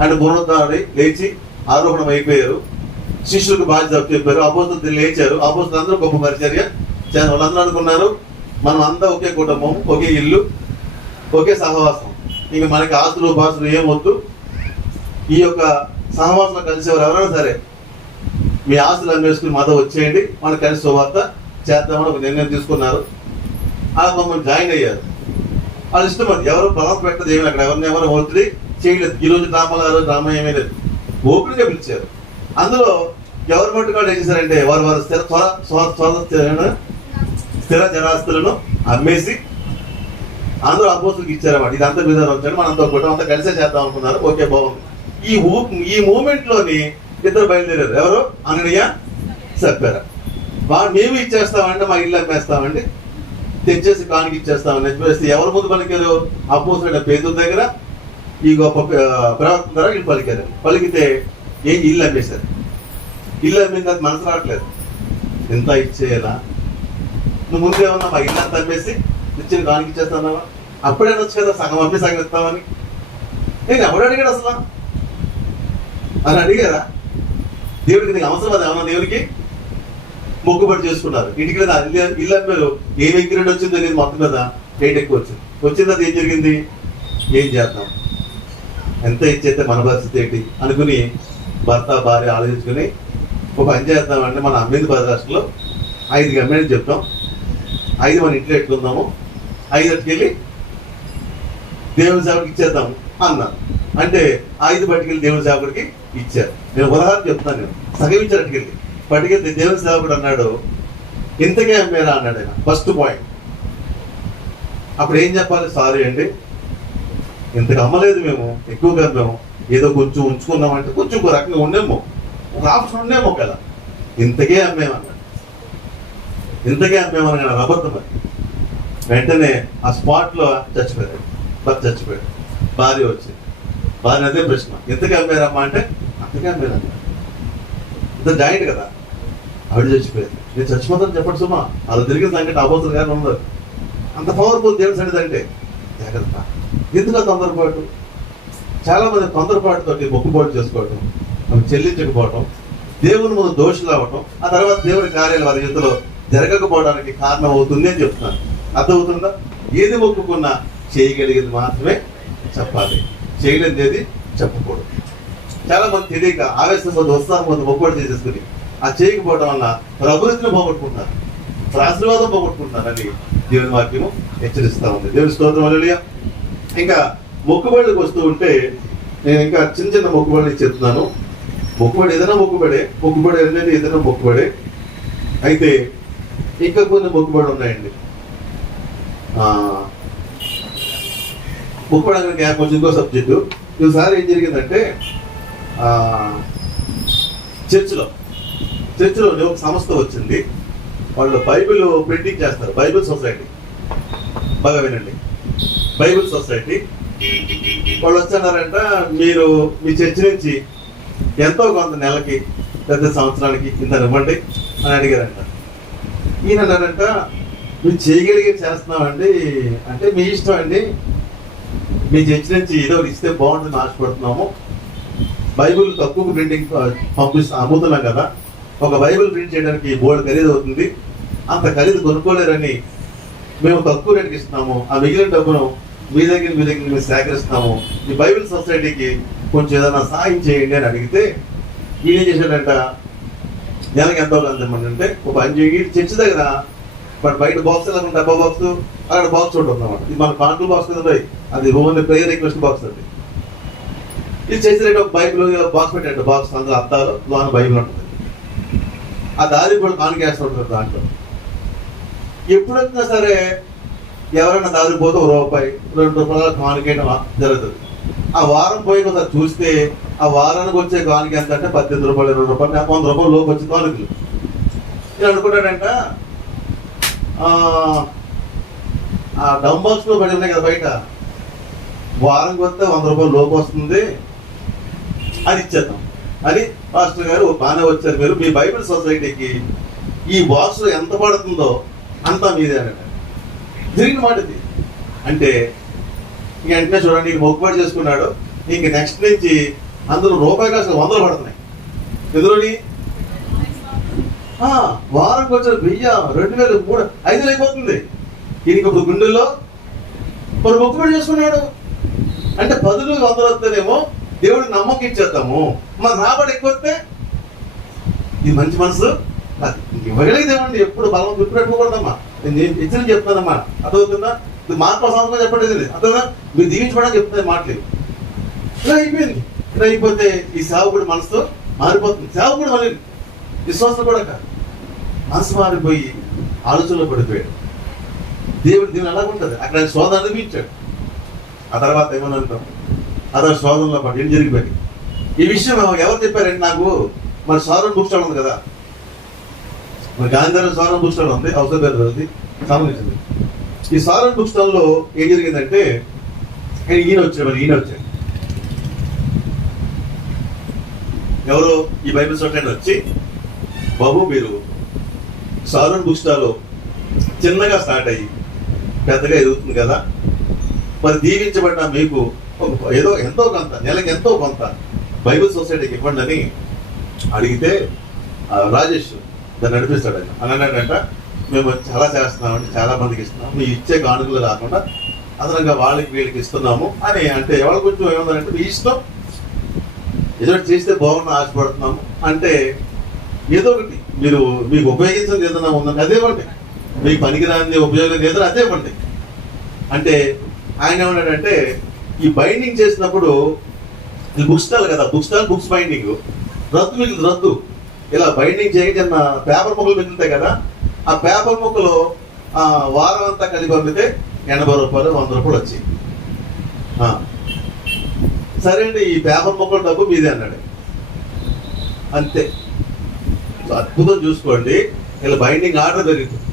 అండ్ పునరుద్ధరణై లేచి ఆరోహణం అయిపోయారు. శిష్యులకు బాధ్యత చెప్పారు. అపోస్తలులు లేచారు. అపోస్తలులు అందరూ గొప్ప పరిచర్య చేశారు. వాళ్ళందరూ అనుకున్నారు, మనం అంతా ఒకే కుటుంబం, ఒకే ఇల్లు, ఒకే సహవాసం, ఇంక మనకి ఆస్తులు బాస్తులు ఏమొద్దు, ఈ యొక్క సహవాసంలో కలిసేవారు ఎవరైనా సరే మీ ఆస్తులు అమ్మేసుకుని మాతో వచ్చేయండి, మన కలిసి సువార్త చేద్దామని ఒక నిర్ణయం తీసుకున్నారు. అలా మమ్మల్ని జాయిన్ అయ్యారు. వాళ్ళు ఇష్టం అది. ఎవరు బలం పెట్టదు, ఏమి అక్కడ ఎవరిని ఒత్తిడి చేయలేదు. ఈరోజు డ్రామా ఏమీ లేదు, ఓపెన్గా పిలిచారు. అందులో ఎవరు మట్టుగా ఏం చేశారంటే వారు స్థిర జనాస్తులను అమ్మేసి అందరూ అపోస్తులకు ఇచ్చారన్నమాట. ఇది అంతా మీద వచ్చాడు, మనం అంతా కొట్టాం, అంతా కలిసే చేద్దాం అనుకున్నారు. ఓకే, బాగుంది. ఈ మూమెంట్ లోని ఇద్దరు బయలుదేరారు. ఎవరు? అననీయ, సప్ఫీరా. మేము ఇచ్చేస్తామంటే మా ఇల్లు అమ్మేస్తామండి, తెచ్చేసి కానికి ఇచ్చేస్తామని చెప్పేసి ఎవరు ముందు పలికారు? అపోస్తులైన పేతురు దగ్గర, ఈ గొప్ప ప్రవక్త ద్వారా వీళ్ళు పలికారు. పలికితే ఇల్లు అమ్మేశారు. ఇల్లు అమ్మిన తర్వాత మనసు రావట్లేదు, ఎంత ఇచ్చేయాలా? నువ్వు ముందు ఏమన్నా మా ఇల్లు అంతా అమ్మేసి ఇచ్చిన కానికి ఇచ్చేస్తావా? అప్పుడే అనొచ్చు కదా, సగం అమ్మి సగం ఇస్తామని. నేను ఎవడు అడిగాడు అసలు అని అడిగారా? దేవుడికి నీకు అవసరం అది ఏమన్నా? దేవుడికి మొక్కుబడి చేసుకున్నారు. ఇంటికి ఇల్లు అమ్మారు. ఏ వెంకరెడ్డి వచ్చిందో నేను మొత్తం మీద రేట్ ఎక్కువ వచ్చింది. వచ్చిన తర్వాత ఏం జరిగింది? ఏం చేద్దాం, ఎంత ఇచ్చేస్తే మన పరిస్థితి ఏంటి అనుకుని భర్త భార్య ఆలోచించుకుని ఒక పని చేద్దామంటే మన అమ్మింది 10 లక్షలు 5 అమ్మేది చెప్తాం, 5 మన ఇంట్లో పెట్టుకుందాము, 5 అట్టుకెళ్ళి దేవుని సేవకుడికి ఇచ్చేద్దాము అన్నారు. అంటే 5 పట్టుకెళ్ళి దేవుని సేవకుడికి ఇచ్చారు. నేను ఉదాహరణ చెప్తాను. నేను సగం ఇచ్చారు అట్టుకెళ్ళి. పట్టుకెళ్తే దేవుని సేవకుడు అన్నాడు, ఇంతకే అమ్మేరా అన్నాడు ఆయన. First point. అప్పుడు ఏం చెప్పాలి? సారీ అండి, ఇంతకు అమ్మలేదు, మేము ఎక్కువగా అమ్మాము, ఏదో కొంచెం ఉంచుకున్నామంటే కొంచెం ఒక రకంగా ఉండేమో, ఒక ఆప్షన్ ఉండేమో కదా, ఇంతకే అమ్మేమన్నాడు. ఇంతకే అమ్మేమన్నాడు, అబద్ధం అది. వెంటనే ఆ స్పాట్ లో చచ్చిపోయాడు. భర్త చచ్చిపోయాడు. భార్య వచ్చింది. భార్య అదే ప్రశ్న, ఇంతకే అమ్మారమ్మా అంటే అంతకే అమ్మారమ్మా. ఇంత జాయింట్ కదా. ఆవిడ చచ్చిపోయారు. నేను చచ్చిపోతాను చెప్పండి సుమా, అలా తిరిగిన సంగతి అపోస్తుల గారు ఉండదు. అంత పవర్ఫుల్ దేవుని సన్నిధి అంటే జాగ్రత్త. ఎందుకు తొందరపాటు? చాలా మంది తొందరపాటుతో మొక్కుబాటు చేసుకోవటం, అవి చెల్లించకపోవటం, దేవుని ముందు దోషులు అవ్వటం, ఆ తర్వాత దేవుని కార్యాలు వారి జీవితంలో జరగకపోవడానికి కారణం అవుతుంది అని చెప్తున్నాను. అర్థమవుతుందా? ఏది మొక్కుకున్నా చేయగలిగింది మాత్రమే చెప్పాలి, చేయలేనిది చెప్పకూడదు. చాలా మంది తెలియక ఆవేశం పొంది ఉత్సాహం పొంది మొక్కుబాటు చేసేసుకుని ఆ చేయకపోవడం వల్ల అభివృద్ధిని పోగొట్టుకుంటున్నారు, ఆశీర్వాదం పోగొట్టుకుంటున్నారు అని దేవుని వాక్యము హెచ్చరిస్తా ఉంది. దేవుని స్తోత్రం. హల్లెలూయా. ఇంకా మొక్కుబడికి వస్తూ ఉంటే నేను ఇంకా చిన్న మొక్కుబడి చెప్తున్నాను. మొక్కుబడి ఏదైనా మొక్కుబడి అనేది ఏదైనా మొక్కుబడే. అయితే ఇంకా కొన్ని మొక్కుబడి ఉన్నాయండి. మొక్కుబడి అనేది కొంచెం ఇంకో సబ్జెక్టు. ఈసారి ఏం జరిగిందంటే చర్చిలో ఒక సంస్థ వచ్చింది. వాళ్ళు బైబిల్ ప్రింటింగ్ చేస్తారు. బైబిల్ సొసైటీ, బాగా వినండి, బైబిల్ సొసైటీ వాళ్ళు వచ్చన్నారంట, మీరు మీ చర్చి నుంచి ఎంతో కొంత నెలకి పెద్ద సంవత్సరానికి ఇంత ఇవ్వండి అని అడిగారంట. ఈయన అన్నారంట, మీరు చేయగలిగే చేస్తున్నామండి అంటే మీ ఇష్టం అండి, మీ చర్చి నుంచి ఏదో ఇస్తే బాగుంటుంది ఆశపడుతున్నాము. బైబిల్ తక్కువ ప్రింటింగ్ అమ్ముతున్నాం కదా, ఒక బైబిల్ ప్రింట్ చేయడానికి బోర్డు ఖరీదు అవుతుంది, అంత ఖరీదు కొనుక్కోలేరని మేము తక్కువ రేటుకి ఇస్తున్నాము. ఆ మిగిలిన డబ్బును మీ దగ్గర మేము సేకరిస్తున్నాము. ఈ బైబిల్ సొసైటీకి కొంచెం ఏదైనా సాయం చేయండి అని అడిగితే ఈయన ఏం చేశాడంట, నెలకి ఎంతో అంటే ఒక 5 చర్చి దగ్గర బయట బాక్స్ ఎలా డబ్బా బాక్స్, అక్కడ బాక్స్ ఒకటి ఉందన్నమాట. ఇది మన కాంట్రూ బాక్స్ కదా, అది ఓన్లీ ప్రేయర్ రిక్వెస్ట్ బాక్స్ అండి. ఇది చేసి ఒక బైబిల్ బాక్స్ పెట్టండి, బాక్స్ అందులో అద్దాలు లోన బైబిల్ ఉంటుంది. ఆ దారి కూడా కానికేస్తూ ఉంటుంది. దాంట్లో ఎప్పుడొచ్చినా సరే ఎవరైనా దారి పోతే ₹1, ₹2 కానికేయడం జరుగుతుంది. ఆ వారం పోయి ఒకసారి చూస్తే ఆ వారానికి వచ్చే కానుక ఎంత అంటే 18 రూపాయలు, 20 రూపాయలు, 100 రూపాయలు లోపు వచ్చే కానుకలు. నేను అనుకుంటాడంట ఆ డంబాక్స్ లో పడి ఉన్నాయి కదా బయట, వారంకి వస్తే 100 రూపాయలు లోపు వస్తుంది, అది ఇచ్చేద్దాం అని. పాస్టర్ గారు బాగానే వచ్చారు, మీరు మీ బైబిల్ సొసైటీకి ఈ బాక్స్ లో ఎంత పడుతుందో అంతా మీదే అన్నట్టు జరిగిన మాట ఇది. అంటే ఇంక వెంటనే చూడండి, ఇంక మొక్కుబడి చేసుకున్నాడు. ఇంక నెక్స్ట్ నుంచి అందులో రూపాయి కాస్త 100 పడుతున్నాయి. ఎందులోని వారంకి వచ్చిన 1000, 2000, 3000, 5,000 అయిపోతుంది. ఈయనకి ఇప్పుడు గుండెల్లో మరి మొక్కుబడి చేసుకున్నాడు. అంటే 10 100 వస్తేనేమో దేవుడికి నమ్మకం ఇచ్చేద్దాము, మరి రాబడి ఎక్కువ వస్తే ఇది మంచి మనసు ఇవ్వగలిగేదేమండి. ఎప్పుడు బలం పెట్టుకోకూడదమ్మా. నేను ఇచ్చిన చెప్తానమ్మా, అర్థమవుతుందా? ఇది మార్పు సంవత్సరం చెప్పండి, అర్థమా? మీరు దీవించడానికి చెప్తుంది మాటలేదు. ఇలా అయిపోయింది. ఇలా అయిపోతే ఈ సేవకుడి మనసుతో మారిపోతుంది. సేవకుడు మళ్ళీ విశ్వాసం కూడా కాదు, మనసు మారిపోయి ఆలోచనలో పడిపోయాడు. దేవుడు అలాగుంటుంది. అక్కడ ఆయన శోధన అనిపించాడు. ఆ తర్వాత ఏమని అంటాం, అతను శోధనలో పాటు ఏం జరిగిపోయింది. ఈ విషయం ఎవరు చెప్పారంటే నాకు, మరి సారన్ బుక్ స్టాల్ ఉంది కదా, మరి గాంధీనగర్ సారన్ బుక్ స్టాల్ ఉంది, అవసరం పేరు సంబంధించింది. ఈ సారన్ బుక్ స్టాల్ లో ఏం జరిగిందంటే ఈయన వచ్చాడు. ఎవరు ఈ బైబిల్ సొసైటీ వచ్చి, బాబు మీరు సారన్ బుక్ స్టాల్ చిన్నగా స్టార్ట్ అయ్యి పెద్దగా ఎదుగుతుంది కదా, మరి దీవించబడ్డా మీకు ఏదో ఎంతో కొంత, నెలకి ఎంతో కొంత బైబిల్ సొసైటీకి ఇవ్వండి అని అడిగితే రాజేష్ దాన్ని నడిపిస్తాడు. ఆయన అన్నాడంట, మేము చాలా చేస్తున్నామంటే చాలా మందికి ఇస్తున్నాము, మీ ఇచ్చే కానుకలు కాకుండా అదనంగా వాళ్ళకి వీళ్ళకి ఇస్తున్నాము అని. అంటే ఎవరి కొంచెం ఏముందంటే మీ ఇష్టం, ఏదో చేస్తే బాగున్నా ఆశపడుతున్నాము అంటే, ఏదో ఒకటి మీరు మీకు ఉపయోగించింది ఏదైనా ఉందంటే అదే ఇవ్వండి, మీకు పనికిరాని ఉపయోగం ఏదైనా అదే ఇవ్వండి అంటే. ఆయన ఏమన్నాడంటే, ఈ బైండింగ్ చేసినప్పుడు ఈ బుక్ స్టాల్ కదా, బుక్స్ బైండింగ్ రద్దు ఇలా బైండింగ్ చేయక చిన్న పేపర్ ముక్కలు మిగులుతాయి కదా, ఆ పేపర్ ముక్కలు వారం అంతా కలిపి పంపితే 80 రూపాయలు, 100 రూపాయలు వచ్చాయి. సరే అండి, ఈ పేపర్ ముక్కల డబ్బు మీదే అన్నాడు. అంతే, అద్భుతం చూసుకోండి. ఇలా బైండింగ్ ఆర్డర్ పెరుగుతుంది,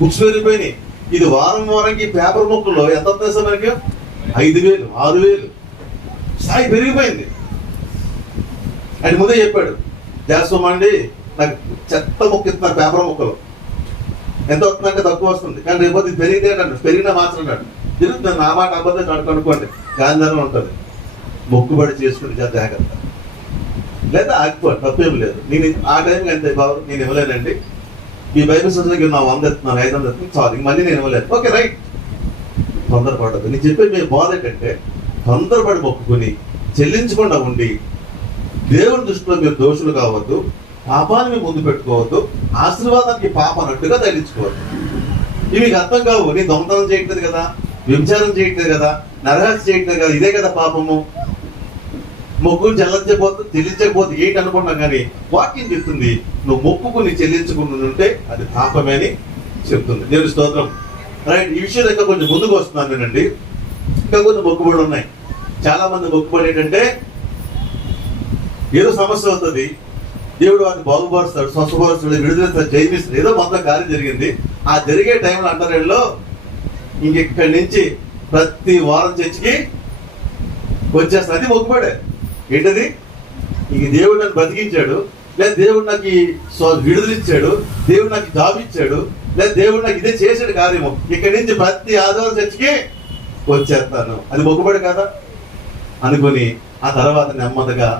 బుక్స్ పెరిగిపోయినాయి. ఇది వారంకి పేపర్ ముక్కల్లో ఎంత వస్తుంది సార్ మనకి? 5,000, 6,000 స్థాయి పెరిగిపోయింది. ఆయన ముందే చెప్పాడు, చేస్తామండి నాకు చెత్త ముక్క ఇస్తున్నారు పేపర్ ముక్కలు, ఎంత వస్తుందంటే తక్కువ వస్తుంది, కానీ రేపు ఇది పెరిగితే అంటాడు, పెరిగినా మాత్రం అన్నాడు. తిరుగుతుంది నా మాట అబద్ధం కనుక్కోండి, గాంధీనగర్ ఉంటుంది. మొక్కుబడి చేసుకుని జాగ్రత్త, లేదా ఆగిపోండి, తప్పేం లేదు. నేను ఆ టైంకి అంతే, బాబు నేను ఇవ్వలేనండి, ఈ బైబిల్ సొసైటీకి నా 100 ఎత్తున్నాను, 500 ఎత్తున్నాను, సారీ మళ్ళీ నేను ఇవ్వలేదు. ఓకే రైట్, తొందరపడదు. నేను చెప్పేది మీ బాధ ఏంటంటే, తొందరపడి మొక్కుకుని చెల్లించకుండా ఉండి దేవుని దృష్టిలో మీరు దోషులు కావద్దు, పాపాన్ని మీరు ముందు పెట్టుకోవద్దు, ఆశీర్వాదానికి పాప అన్నట్టుగా తగిలించుకోవద్దు. ఇవి మీకు అర్థం కావు. నీ దొంగతనం చేయట్లేదు కదా, వ్యభిచారం చేయట్లేదు కదా, నరహత్య చేయట్లేదు కదా, ఇదే కదా పాపము. మొక్కుని చెల్లించకపోతే ఏంటి అనుకున్నా కానీ వాక్యం చెప్తుంది, నువ్వు మొక్కుకుని చెల్లించుకుని ఉంటే అది పాపమే అని చెప్తుంది. దేవుని స్తోత్రం. రైట్, ఈ విషయం ఇంకా కొంచెం ముందుకు వస్తున్నాను నేనండి. ఇంకా కొన్ని మొక్కుబడులు ఉన్నాయి. చాలా మంది మొక్కుబడి ఏంటంటే, ఏదో సమస్య అవుతుంది, దేవుడు వారిని బాగుపరుస్తాడు, స్వస్థపరుస్తాడు, విడుదల జయిస్తాడు, ఏదో మొత్తం కార్యం జరిగింది. ఆ జరిగే టైంలో అంటారేళ్ళలో ఇంకెక్కడి నుంచి ప్రతి వారం చర్చికి వచ్చేస్తాను, అది మొక్కుబడే. ఏంటది? ఇంక దేవుడు నన్ను బతికించాడు, లేదా దేవుడు నాకు విడుదల ఇచ్చాడు, దేవుడు నాకు జాబ్ ఇచ్చాడు, లేదా దేవుడు నాకు ఇదే చేసాడు కార్యము, ఇక్కడి నుంచి ప్రతి ఆదివారం చర్చికి వచ్చేస్తాను, అది మొక్కుబడి కదా అనుకుని ఆ తర్వాత నెమ్మదిగా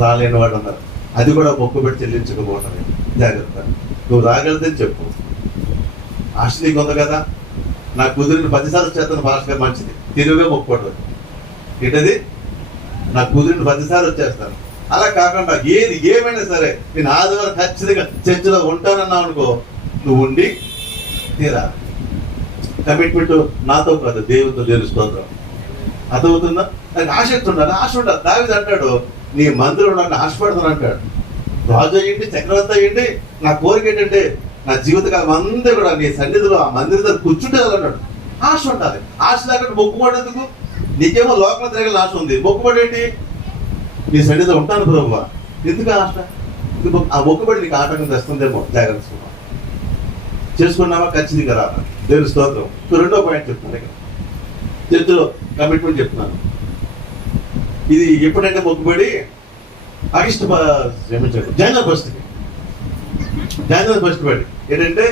రాలేని వాడు అన్నారు. అది కూడా మొక్కుబడి చెల్లించకపోవటమే. జాగ్రత్త, నువ్వు రాగలితే చెప్పు. ఆశ నీకు ఉంది కదా, నా కుదిరిని 10 సార్లు చేస్తాను భాస్కర్ గారు, మంచిది, తిరుగుగా మొక్కుపడదు. ఏంటది? నా కుదిరిని 10 సార్లు వచ్చేస్తాను. అలా కాకుండా ఏమైనా సరే నేను ఆదివారం ఖచ్చితంగా చర్చిలో ఉంటానన్నావు అనుకో, నువ్వు ఉండి తీరా. కమిట్మెంట్ నాతో కాదు, దేవునితో. దేవుని స్తోత్రం. అర్థమవుతుందా? నాకు ఆసక్తి ఉండాలి, ఆశ ఉండాలి. దావీదు అంటాడు, నీ మందిరం ఉండాలని ఆశపడతాను అంటాడు. రాజు అయ్యండి, చక్రవర్తి అయ్యండి, నా కోరిక ఏంటంటే నా జీవితకాలం అంతా కూడా నీ సన్నిధిలో ఆ మందిరం దగ్గర కూర్చుంటే అన్నాడు. ఆశ ఉండాలి. ఆశ లేకుండా మొక్కుబడేందుకు? నీకేమో లోకంలో తిరగాలని ఆశ ఉంది, మొక్కుబడి ఏంటి? నీ సన్నిధిలో ఉంటాను ప్రభువా, ఎందుకు ఆశ? ఆ మొక్కుబడి నీకు ఆటంకం తెస్తుందేమో, జాగ్రత్త చేసుకున్నావా ఖచ్చితంగా రావాలి. దేవుని స్తోత్రం. రెండో పాయింట్ చెప్తున్నాను, ఇక్కడ చర్చలో కమిట్మెంట్ చెప్తున్నాను. ఇది ఎప్పుడంటే మొక్కుబడి ఆగస్టు జనవరి 1 పడి ఏంటంటే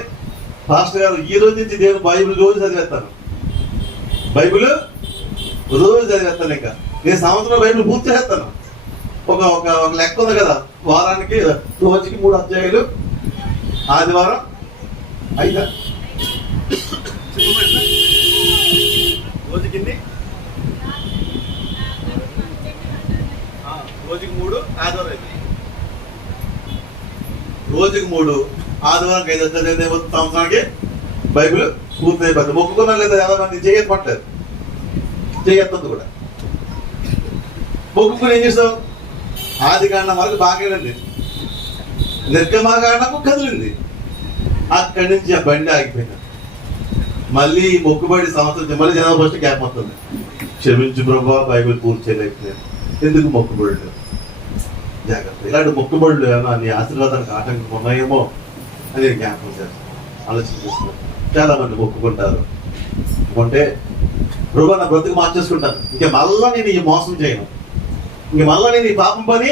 పాస్టర్ గారు ఈ రోజు నుంచి నేను బైబిల్ రోజు చదివేస్తాను, బైబిల్ రోజు చదివేస్తాను. ఇంకా నేను సంవత్సరం బైబిల్ పూర్తి చేస్తాను. ఒక ఒక ఒక లెక్క ఉంది కదా, వారానికి రోజుకి 3 అధ్యాయులు, ఆదివారం 5, రోజుకి రోజుకి 3, ఆదివారం 5, రోజుకి 3, ఆదివారం 5 అధ్యాయులు, సంవత్సరానికి బైబిల్ పూర్తి అయిపోతుంది. మొక్కుకున్నా లేదా ఎలా మంది చేయట్లేదు, చేయొద్దు కూడా. మొక్కుకుని ఏం చేస్తావు? ఆది కాండం వరకు బాగానండి, నిర్గమాకాండము కదిలింది, అక్కడి నుంచి ఆ బండి ఆగిపోయింది. మళ్ళీ మొక్కుబడి సంవత్సరం మళ్ళీ జనవరి 1 గ్యాప్ వస్తుంది. క్షమించు ప్రభా, బైబిల్ పూర్తి చేయలేకపోయాను. ఎందుకు మొక్కుబడులు? జాగ్రత్త. ఇలాంటి మొక్కుబడులు ఏమన్నా నీ ఆశీర్వాదానికి ఆటంకం ఉన్నాయేమో అని జ్ఞాపకం చేస్తాను, ఆలోచన చేస్తున్నాను. చాలా మంది మొక్కుకుంటారు, అంటే ప్రభా నా బ్రతుకు మార్చేసుకుంటాను, ఇంకా మళ్ళా నేను ఈ మోసం చేయను, ఇంక మళ్ళా నేను ఈ పాపం పని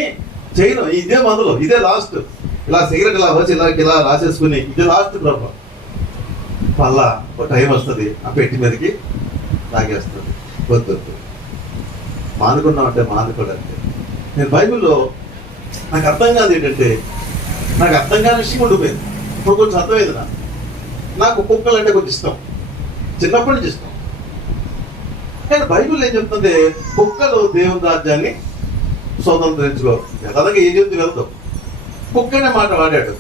చేయను, ఇదే మొదలు, ఇదే లాస్ట్. ఇలా సిగరెట్ ఇలా వచ్చి ఇలా రాసేసుకుని ఇదే లాస్ట్ ప్రభా. మళ్ళా ఒక టైం వస్తుంది, ఆ పెట్టి మీదకి తాగేస్తుంది. వద్దు, మానుకున్నామంటే మానుకోవడానికి. నేను బైబిల్లో నాకు అర్థం కాదు ఏంటంటే, నాకు అర్థం కాని విషయం ఉండిపోయింది. ఇప్పుడు కొంచెం అర్థమైంది. నాకు కుక్కలు అంటే కొంచెం ఇష్టం, చిన్నప్పటి నుంచి ఇష్టం. కానీ బైబిల్ ఏం చెప్తుంది? కుక్కలు దేవుని రాజ్యాన్ని స్వతంత్రించుకో. యథార్థంగా ఏ జంతువు వెళ్తావు, కుక్కనే మాట వాడాడు.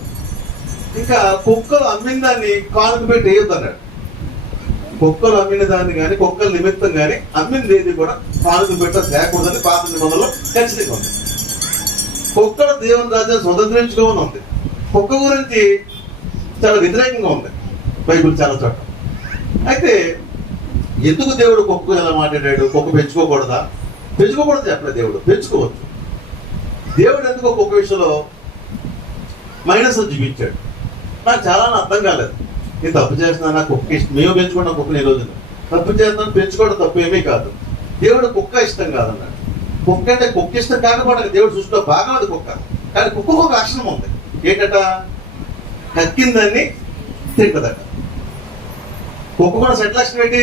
ఇంకా కుక్కలు అమ్మిన దాన్ని కానుక పెట్టి వేయొద్దు అన్నాడు. కుక్కలు అమ్మిన దాన్ని కానీ కుక్కల నిమిత్తం కానీ అమ్మింది ఏది కూడా కానుక పెట్ట తేకూడదని పాత నిబంధనలో ఖచ్చితంగా ఉంది. కుక్కలు దేవుని రాజ్యాన్ని స్వతంత్రించుకోమని ఉంది. కుక్క గురించి చాలా వ్యతిరేకంగా ఉంది బైబిల్ చాలా చోట్ల. అయితే ఎందుకు దేవుడు కుక్క ఎలా మాట్లాడాడు? కుక్క పెంచుకోకూడదా? పెంచుకోకూడదు చెప్పలేదు దేవుడు, పెంచుకోవచ్చు. దేవుడు ఎందుకు ఒక్కొక్క విషయంలో మైనస్ చూపించాడు? నాకు చాలా అర్థం కాలేదు. నేను తప్పు చేస్తున్నాను, నాకు కుక్క ఇష్టం, మేము పెంచుకున్నాం కుక్కని. ఈ రోజున తప్పు చేస్తున్నాను, పెంచుకోవడం తప్పు ఏమీ కాదు. దేవుడు కుక్క ఇష్టం కాదన్నాడు. కుక్క అంటే కుక్క ఇష్టం కాకపోవడానికి దేవుడు సృష్టిలో బాగా ఉంది కుక్క. కానీ కుక్కకు ఒక లక్షణం ఉంది, ఏంటట? కక్కిందాన్ని తింటదట. కుక్క కూడా సెట్ లక్షణం ఏంటి?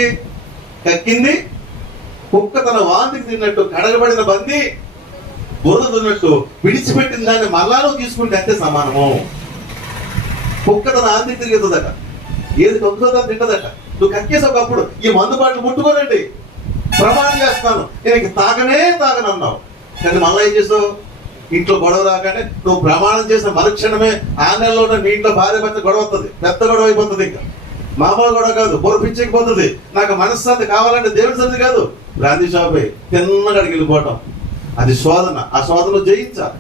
కక్కింది. కుక్క తన వాంతికి తిన్నట్టు, కడగబడిన బంది బురద తిన్నట్టు విడిచిపెట్టిన దాన్ని మళ్ళాను తీసుకుంటే అంతే సమానము. కుక్క తన ఆంతి తిరుగుతుందట, ఏది కొంత తింటదట. నువ్వు కక్కేసి ఒకప్పుడు ఈ మందు బాటలు ముట్టుకోనండి, ప్రమాణం చేస్తున్నాను నేను తాగనన్నావు. కానీ మళ్ళీ ఏం చేస్తావు? ఇంట్లో గొడవ రాగానే నువ్వు ప్రమాణం చేసిన మరుక్షణమే ఆ నెలలోనే నీ ఇంట్లో భార్య భర్త గొడవ వస్తుంది, పెద్ద గొడవ అయిపోతుంది. ఇంకా మామూలు గొడవ కాదు, బొరపించకపోతుంది. నాకు మనశ్శాంతి కావాలంటే దేవుడి సన్నిధి కాదు, బ్రాంతి షాప్ తిన్నగా అడిగి వెళ్ళిపోవటం. అది శోధన. ఆ శోధన జయించాలి.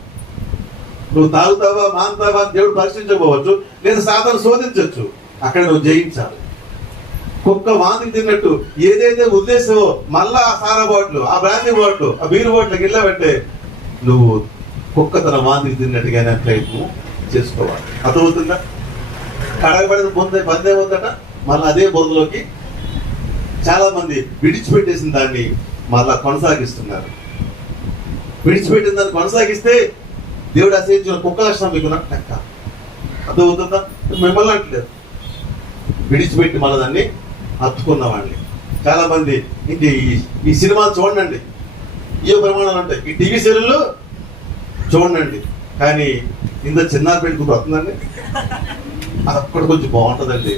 నువ్వు తాగుతావా మానుతావా దేవుడు పరీక్షించకపోవచ్చు, లేదా సాధన శోధించవచ్చు, అక్కడ నువ్వు జయించాలి. కుక్క వాంతికి తిన్నట్టు ఏదైతే ఉద్దేశమో మళ్ళా ఆ సారా బాట్లు, ఆ బ్రాంతి బాట్లు, ఆ బీరు బాట్లకి వెళ్ళావంటే నువ్వు కుక్క తన వాంతికి తిన్నట్టుగానే ప్రయత్నం చేసుకోవాలి. అర్థమవుతుందా? కడగబడిన బందే ఉందట, మళ్ళీ అదే బొందులోకి చాలా మంది విడిచిపెట్టేసిన దాన్ని మళ్ళా కొనసాగిస్తున్నారు. విడిచిపెట్టిన దాన్ని కొనసాగిస్తే దేవుడు అసహించిన కుక్క లక్షణం మీకు లెక్క. అర్థమవుతుందా? మిమ్మల్ని అంటలేదు, విడిచిపెట్టి మళ్ళీ దాన్ని హత్తుకున్నవాడిని. చాలా మంది ఇంక ఈ సినిమాలు చూడండి, ఏ ప్రమాణాలు ఉంటాయి, ఈ టీవీ సీరియల్ చూడండి. కానీ ఇంత చిన్న పెళ్లి వస్తుందండి, అక్కడ కొంచెం బాగుంటుందండి.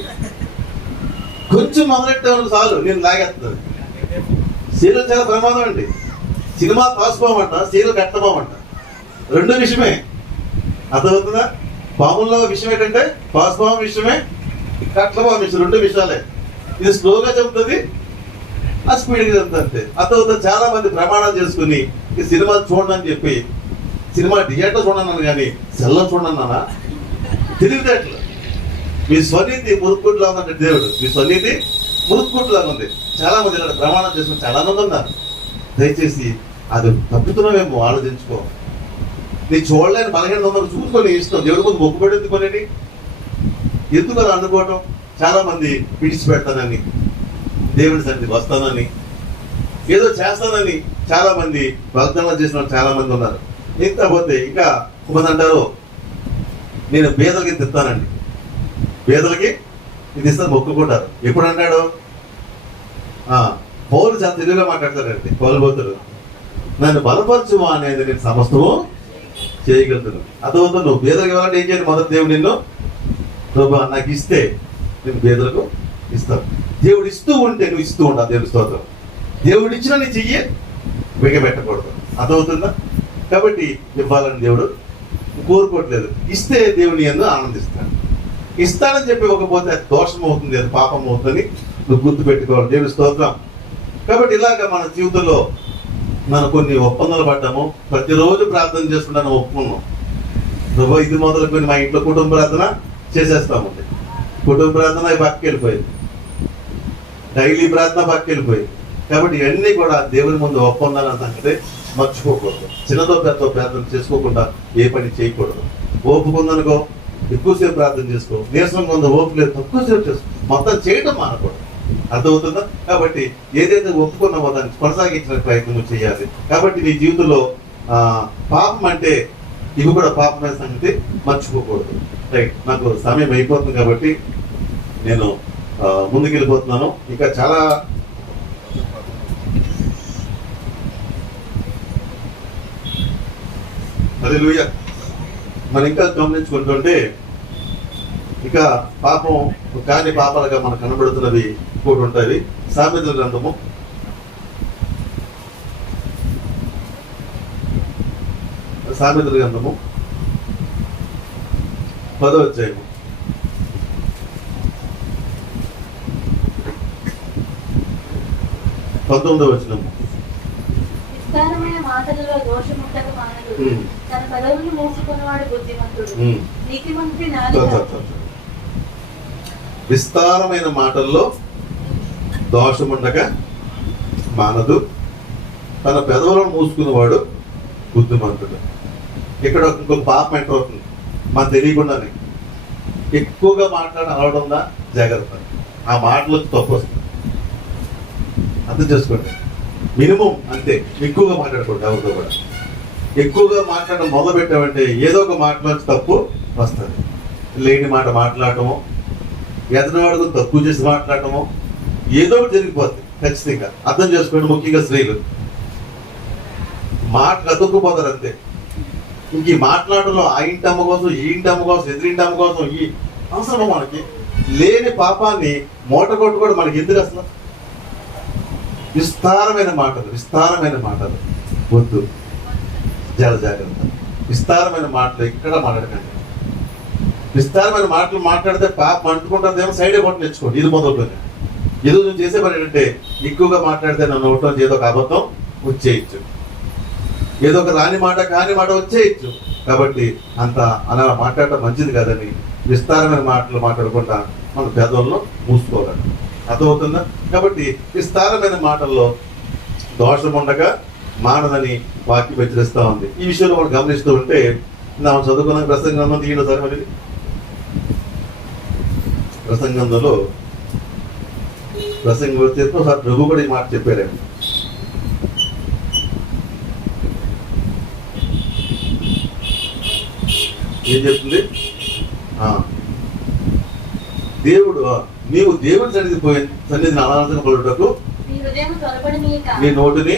కొంచెం మొదలెట్టే చాలు నేను లాగేస్తుంది. సీరియల్ చాలా ప్రమాదం అండి. సినిమా తోసిపోమంట, సీరియల్ కట్టబోమంట, రెండో విషయమే. అర్థమవుతుందా? పాముల్లో విషయం ఏంటంటే తోసిపోవం విషయమే, కట్టబోవం విషయం, రెండు విషయాలే. ఇది స్లోగా చెబుతుంది, ఆ స్పీడ్గా చెబుతుంది అంతే. అర్థమవుతుంది? చాలా మంది ప్రమాణాలు చేసుకుని ఈ సినిమా చూడండి అని చెప్పి సినిమా థియేటర్ చూడన్నాను కానీ సెల్లో చూడన్నానా? తెలివితేటలు. మీ స్వనీతి మురుక్కుంటులా ఉందంటే దేవుడు, మీ స్వనీతి మురుక్కుంటులా ఉంది. చాలా మంది ఇక్కడ ప్రమాణం చేసుకుని చాలా మంది ఉన్నారు. దయచేసి అది తప్పుతున్నావేమో ఆలోచించుకో. నీ చూడలేని బలహీనత ఉందని చూసుకొని ఇష్టం. దేవుడి ముందు మొక్కుబడి ఎందుకోనండి, ఎందుకు అలా అనుకోవటం? చాలా మంది విడిచిపెడతానని, దేవుడి సన్నిధికి వస్తానని, ఏదో చేస్తానని చాలా మంది వాగ్దానాలు చేసిన వాళ్ళు చాలా మంది ఉన్నారు. ఇంత పోతే ఇంకా కొంతమంది అంటారు, నేను బేదలకి తిస్తానండి, బేదలకి ఇది ఇస్తాను మొక్కుకుంటారు. ఎప్పుడు అంటాడు? పౌలు చాలా తెలుగుగా మాట్లాడతాడండి. పౌలు పోతాడు, నన్ను బలపరచుమా అనేది నేను సమస్తము చేయగలుగుతాను. అదవుతా నువ్వు బేదలకు ఇవ్వాలంటే ఏం చేయాలి? మొదటి దేవుడు నిన్ను ప్రభు నాకు ఇస్తే నేను బేదలకు ఇస్తాను. దేవుడు ఇస్తూ ఉంటే నువ్వు ఇస్తూ ఉంటావు. దేవుడి స్తోత్రం. దేవుడు ఇచ్చిన నీ చెయ్యి బిగబెట్టకూడదు. అదవుతుందా? కాబట్టి ఇవ్వాలని దేవుడు కోరుకోవట్లేదు. ఇస్తే దేవుని యందు ఆనందిస్తాడు. ఇస్తానని చెప్పి ఇవ్వకపోతే అది దోషం అవుతుంది, అది పాపం అవుతుందని నువ్వు గుర్తు పెట్టుకోవాలి. దేవుడి స్తోత్రం. కాబట్టి ఇలాగ మన జీవితంలో మనం కొన్ని ఒప్పందాలు పడ్డాము. ప్రతిరోజు ప్రార్థన చేసుకుంటాను ఒప్పుకున్నాం. ప్రభు ఇది మొదలుకొని మా ఇంట్లో కుటుంబ ప్రార్థన చేసేస్తాము. కుటుంబ ప్రార్థన పక్కకి వెళ్ళిపోయింది, డైలీ ప్రార్థన పక్కకి వెళ్ళిపోయింది. కాబట్టి ఇవన్నీ కూడా దేవుని ముందు ఒప్పందాలని సంగతి మర్చిపోకూడదు. చిన్నదో పెద్ద ప్రార్థన చేసుకోకుండా ఏ పని చేయకూడదు. ఓపుకుందనుకో ఎక్కువసేపు ప్రార్థన చేసుకో, నీరసంగా ఉందో ఓపు లేదు తక్కువసేపు చేసుకో, మొత్తం చేయటం మానకూడదు. అర్థమవుతుందా? కాబట్టి ఏదైతే ఒప్పుకున్నావో దాన్ని కొనసాగించిన ప్రయత్నం చేయాలి. కాబట్టి నీ జీవితంలో పాపం అంటే ఇవి కూడా పాపమైన సంగతి మర్చిపోకూడదు. రైట్, నాకు సమయం అయిపోతుంది కాబట్టి నేను ముందుకెళ్ళిపోతున్నాను. ఇంకా చాలా హల్లెలూయా. మనం ఇంకా గమనించుకుంటుంటే ఇక పాపం కాని పాపాలుగా మనకు కనబడుతున్నవి కూడా ఉంటాయి. సామెతల గ్రంథము 10వ అధ్యాయము 19వ వచనము. విస్తారమైన మాటలలో దోషముండక మానడు, తన పదవులు మూసుకున్నవాడు బుద్ధిమంతుడు. నీతిమంతుడి నాలుక. విస్తారమైన మాటల్లో దోషముండక మానదు, తన పెదవులను మూసుకున్నవాడు బుద్ధిమంతుడు. ఇక్కడ ఇంకొక పాపం ఎంటర్ అవుతుంది మనకు తెలియకుండానే. ఎక్కువగా అలవాటు ఉందా? జాగ్రత్త. ఆ మాటలు తప్పు వస్తుంది, అర్థం చేసుకోండి. మినిమం అంతే. ఎక్కువగా మాట్లాడకూడదు ఎవరితో కూడా. ఎక్కువగా మాట్లాడడం మొదలు పెట్టామంటే ఏదో ఒక మాటలోంచి తప్పు వస్తుంది. లేని మాట మాట్లాడటము, ఎదనవాడుకు తక్కువ చేసి మాట్లాడటము, ఏదో ఒకటి జరిగిపోతుంది ఖచ్చితంగా. అర్థం చేసుకోండి. ముఖ్యంగా స్త్రీలు మాటలు అతుక్కుపోతారు అంతే. ఇంక ఈ మాట్లాడటంలో ఆ ఇంటి అమ్మ కోసం, ఈ ఇంటి అమ్మ కోసం, ఎదురింటి అమ్మ కోసం, ఈ అవసరమా మనకి? లేని పాపాన్ని మూట కొట్టుకోవడం మనకి ఎందుకు అసలు? విస్తారమైన మాటలు వద్దు. జాగ్రత్త. విస్తారమైన మాటలు ఎక్కడ మాట్లాడకండి. విస్తారమైన మాటలు మాట్లాడితే పాపం అంటుకుంటుందేమో, సైడ్ కొట్టి తెచ్చుకోండి. ఇది మొదలుకొని ఏదో నువ్వు చేసే పని ఏంటంటే ఎక్కువగా మాట్లాడితే నన్ను నోట్లో ఏదో ఒక అబద్ధం వచ్చేయచ్చు, ఏదో ఒక కాని మాట వచ్చేయచ్చు. కాబట్టి అంత అలా మాట్లాడటం మంచిది కాదని విస్తారమైన మాటలు మాట్లాడకుండా మన పెదవుల్లో మూసుకోవాలి. అర్థమవుతుందా? కాబట్టి విస్తారమైన మాటల్లో దోషం ఉండగా మానదని వాక్యం హెచ్చరిస్తూ ఉంది. ఈ విషయంలో మనం గమనిస్తూ ఉంటే మనం చదువుకున్న ప్రసంగంలో తీయడం సరే మరి ప్రసంగంలో వచ్చేప్పుడు ఒకసారి ప్రభు కూడా ఈ మాట చెప్పారండి. ఏం చెప్తుంది? దేవుడు నీవు దేవుడి సన్నిధిని అనాథంగా పలుటకు నీ నోటిని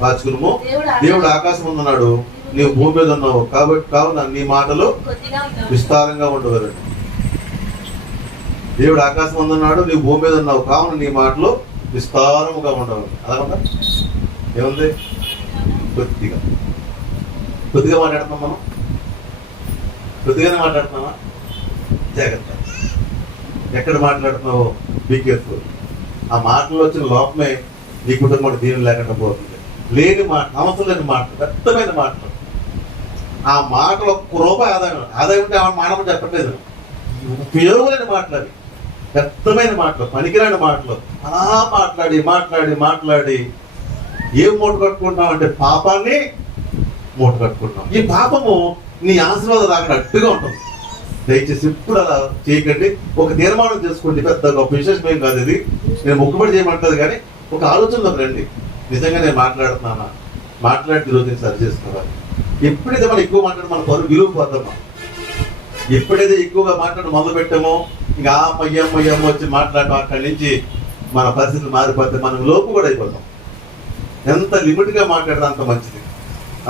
కాచుకును. దేవుడు ఆకాశం ఉన్నాడు, నీవు భూమి మీద ఉన్నావు. కావున నీ మాటలు విస్తారంగా ఉండవలండి. దేవుడు ఆకాశం ఉన్నాడు, నీవు భూమి మీద ఉన్నావు. కావున నీ మాటలు విస్తారముగా ఉండవాలి. అలాగ ఏముంది? కొద్దిగా మాట్లాడుతున్నాం మనం. కొద్దిగానే మాట్లాడుతున్నావా? జాగ్రత్త. ఎక్కడ మాట్లాడుతున్నావో బీ కేర్ఫుల్. ఆ మాటల్లో వచ్చిన లోపమే నీ కుటుంబం దీని లేకుండా పోతుంది. లేని మాట, అవసరం లేని మాటలు, వ్యర్థమైన మాటలు. ఆ మాటలు ఒక్క రూపాయి ఆదాయం ఉంటే ఆ మానవం చెప్పట్లేదు. ఉపయోగం లేని మాటలు అవి, వ్యర్థమైన మాటలు, పనికిరాని మాటలు. అలా మాట్లాడి ఏం మూట కట్టుకుంటాం అంటే పాపాన్ని మూట కట్టుకుంటాం. ఈ పాపము నీ ఆశీర్వాదం రాకుండా అడ్డుగా ఉంటుంది. దయచేసి ఎప్పుడు అలా చేయకండి. ఒక తీర్మానం చేసుకోండి. పెద్ద గొప్ప విశేషం ఏం కాదు ఇది. నేను మొక్కుబడి చేయమంటుంది కానీ ఒక ఆలోచనలోకి రండి. నిజంగా నేను మాట్లాడుతున్నానా, మాట్లాడితే ఈరోజు నేను సరి చేసుకోవాలి. ఎప్పుడైతే మనం ఎక్కువ మాట్లాడి మన పరువు విలువ పోతామో, ఎప్పుడైతే ఎక్కువగా మాట్లాడి మొదలు పెట్టామో ఇంకా అమ్మయ్యమ్మ వచ్చి మాట్లాడటం, అక్కడి నుంచి మన పరిస్థితులు మారిపోతే మనం లోపు కూడా అయిపోతాం. ఎంత లిమిట్గా మాట్లాడితే అంత మంచిది.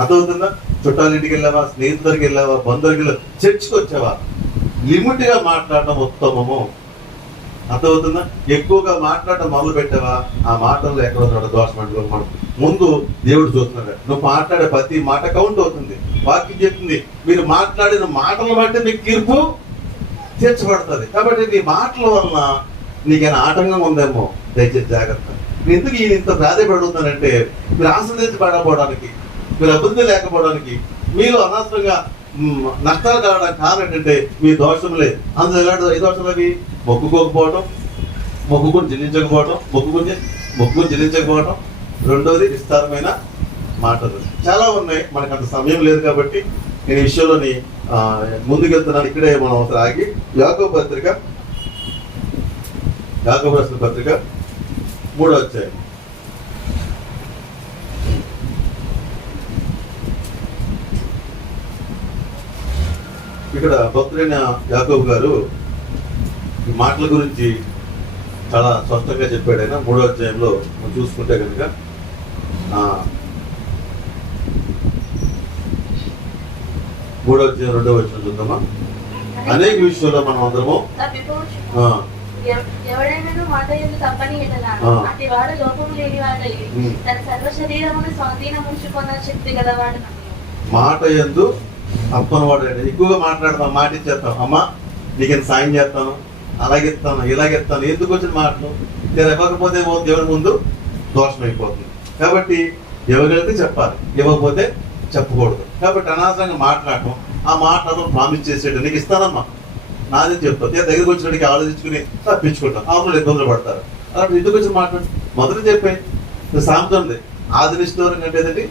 అర్థమవుతుందా? చుట్టాలింటికి వెళ్ళావా, స్నేహితులకి వెళ్ళావా, బంధువులకి వెళ్ళావా, చర్చికి వచ్చావా, లిమిట్గా మాట్లాడటం ఉత్తమము. అర్థమవుతుందా? ఎక్కువగా మాట్లాడటం మొదలు పెట్టావా, ఆ మాటల్లో ఎక్కడ దోషం అనుకో. ముందు దేవుడు చూస్తున్నాడు. నువ్వు మాట్లాడే ప్రతి మాట కౌంట్ అవుతుంది. వాక్యం చెప్తుంది, మీరు మాట్లాడిన మాటలను బట్టి మీకు తీర్పు తీర్చబడుతుంది. కాబట్టి నీ మాటల వలన నీకైనా ఆటంకం ఉందేమో, దయచేసి జాగ్రత్త. నేను ఎందుకు ఇంత ప్రాధాన్యపడుతున్నానంటే, మీరు ఆశ్రదించబడకపోవడానికి, మీరు అభివృద్ధి లేకపోవడానికి, మీరు అనవసరంగా నష్టాలు కావడానికి కారణం ఏంటంటే మీ దోషంలే. అందులో ఎలాంటి ఏ దోషాలు అవి? మొక్కుకోకపోవడం, మొక్కుకొని చెల్లించకపోవడం, రెండోది విస్తారమైన మాటలు. చాలా ఉన్నాయి, మనకు అంత సమయం లేదు కాబట్టి నేను ఈ విషయంలోని ముందుకెళ్తున్నాను. ఇక్కడే మనం ఒకసారి ఆగి యాకోబు రాసిన పత్రిక 3వ అధ్యాయం. ఇక్కడ భక్తుడైన యాకోబు గారు ఈ మాటల గురించి చాలా స్పష్టంగా చెప్పాడు. ఆయన 3వ అధ్యాయంలో మనం చూసుకుంటే కనుక 3వ అధ్యాయం 2వ వచనం చూద్దామా. అనేక విషయాల్లో మనం అందరము ఎవడైనా మాట ఎందుకు తప్పని అతి వాడు లోపం లేని వాడై తన సర్వ శరీరమును స్వాధీనం ఉంచుకున్న శక్తి గలవాడు. మాట ఎందు తప్పని వాడు. ఎక్కువగా మాట్లాడతాం, మాట ఇచ్చేస్తాం, అమ్మా నీకు సాయం చేస్తాను, అలాగెత్తాను, ఇలాగెత్తాను. ఎందుకు వచ్చిన మాటలు ఇవ్వకపోతే దేవుని ముందు దోషం అయిపోతుంది. కాబట్టి ఇవ్వగలిగితే చెప్పాలి, ఇవ్వకపోతే చెప్పకూడదు. కాబట్టి అనవసరంగా మాట్లాడటం, ఆ మాటలు ప్రామిస్ చేసేటం, నీకు ఇస్తానమ్మా నాదే చెప్తాను, దగ్గరికి వచ్చినడికి ఆలోచించుకుని తప్పించుకుంటాం, అవసరం ఇబ్బందులు పడతారు. అలాంటి ఎందుకు వచ్చిన మాట్లాడు మొదటి చెప్పాయి సామెత ఉంది. ఆదినిష్టం అంటే ఏదండి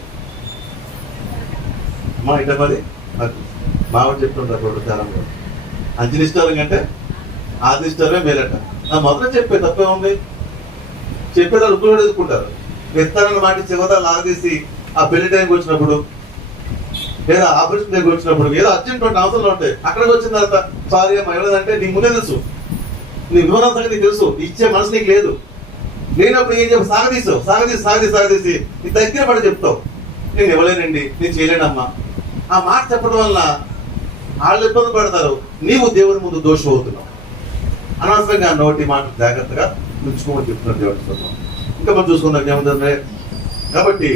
అమ్మా ఇట మరి నాకు మావాడు చెప్తుంటారు చాలా అంచనిష్టం కంటే ఆదిష్టమే మేలట. నా మొదట చెప్పే తప్పే ఉంది. చెప్పేదా రుక్కులు కూడా ఎదుర్కొంటారు. విత్తారని మాట చివర లాగేసి ఆ పెళ్లి టైంకి వచ్చినప్పుడు లేదా ఆపరేషన్ దగ్గర వచ్చినప్పుడు ఏదో అర్జెంట్ అవసరంలో ఉంటాయి. అక్కడికి వచ్చిన తర్వాత సారీ అమ్మా ఎవరిదంటే నీకు ముందే తెలుసు, నీ వివరాల సంగతి నీకు తెలుసు, ఇచ్చే మనసు నీకు లేదు. లేనప్పుడు ఏం చెప్పు, సాగదీసి నీ దగ్గర పడి చెప్తావు, నేను ఇవ్వలేనండి, నేను చేయలేనమ్మా. ఆ మాట చెప్పడం వల్ల వాళ్ళు ఇబ్బంది పడతారు, నీవు దేవుని ముందు దోషం అవుతున్నావు. అనవసరంగా నోటి మాట జాగ్రత్తగా ఉంచుకోమని చెప్తున్నారు దేవుడి స్తోత్రం. ఇంకా మనం చూసుకుందాం ఏముంటుంది. కాబట్టి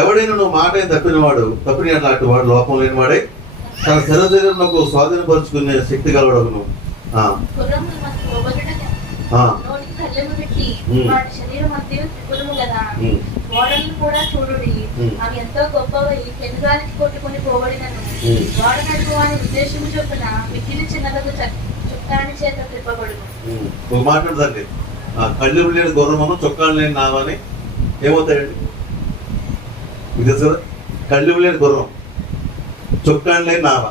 ఎవడైనా నువ్వు మాట తప్పినవాడు, తప్పిన అట్లాంటి వాడు లోపం లేని వాడే తన శరీరంలో స్వాధీనపరుచుకునే శక్తి కలవడను. కూడా చూడుడి, అవి ఎంతో గొప్పవి, పెనుగాలికి కొట్టుకుని పోబడినను వాడ నడుపువాని ఉద్దేశము చొప్పున మిక్కిలి చిన్నలకు చుక్కాని చేత తిప్పబడును. మాట్లాడదండి, కళ్ళు లేని గుర్రమను చొక్కాలు లేని నావని ఏమవుతాయండి? ఇది తెలుసు కదా, కళ్ళు లేని గుర్రం చొక్కాలు లేని నావ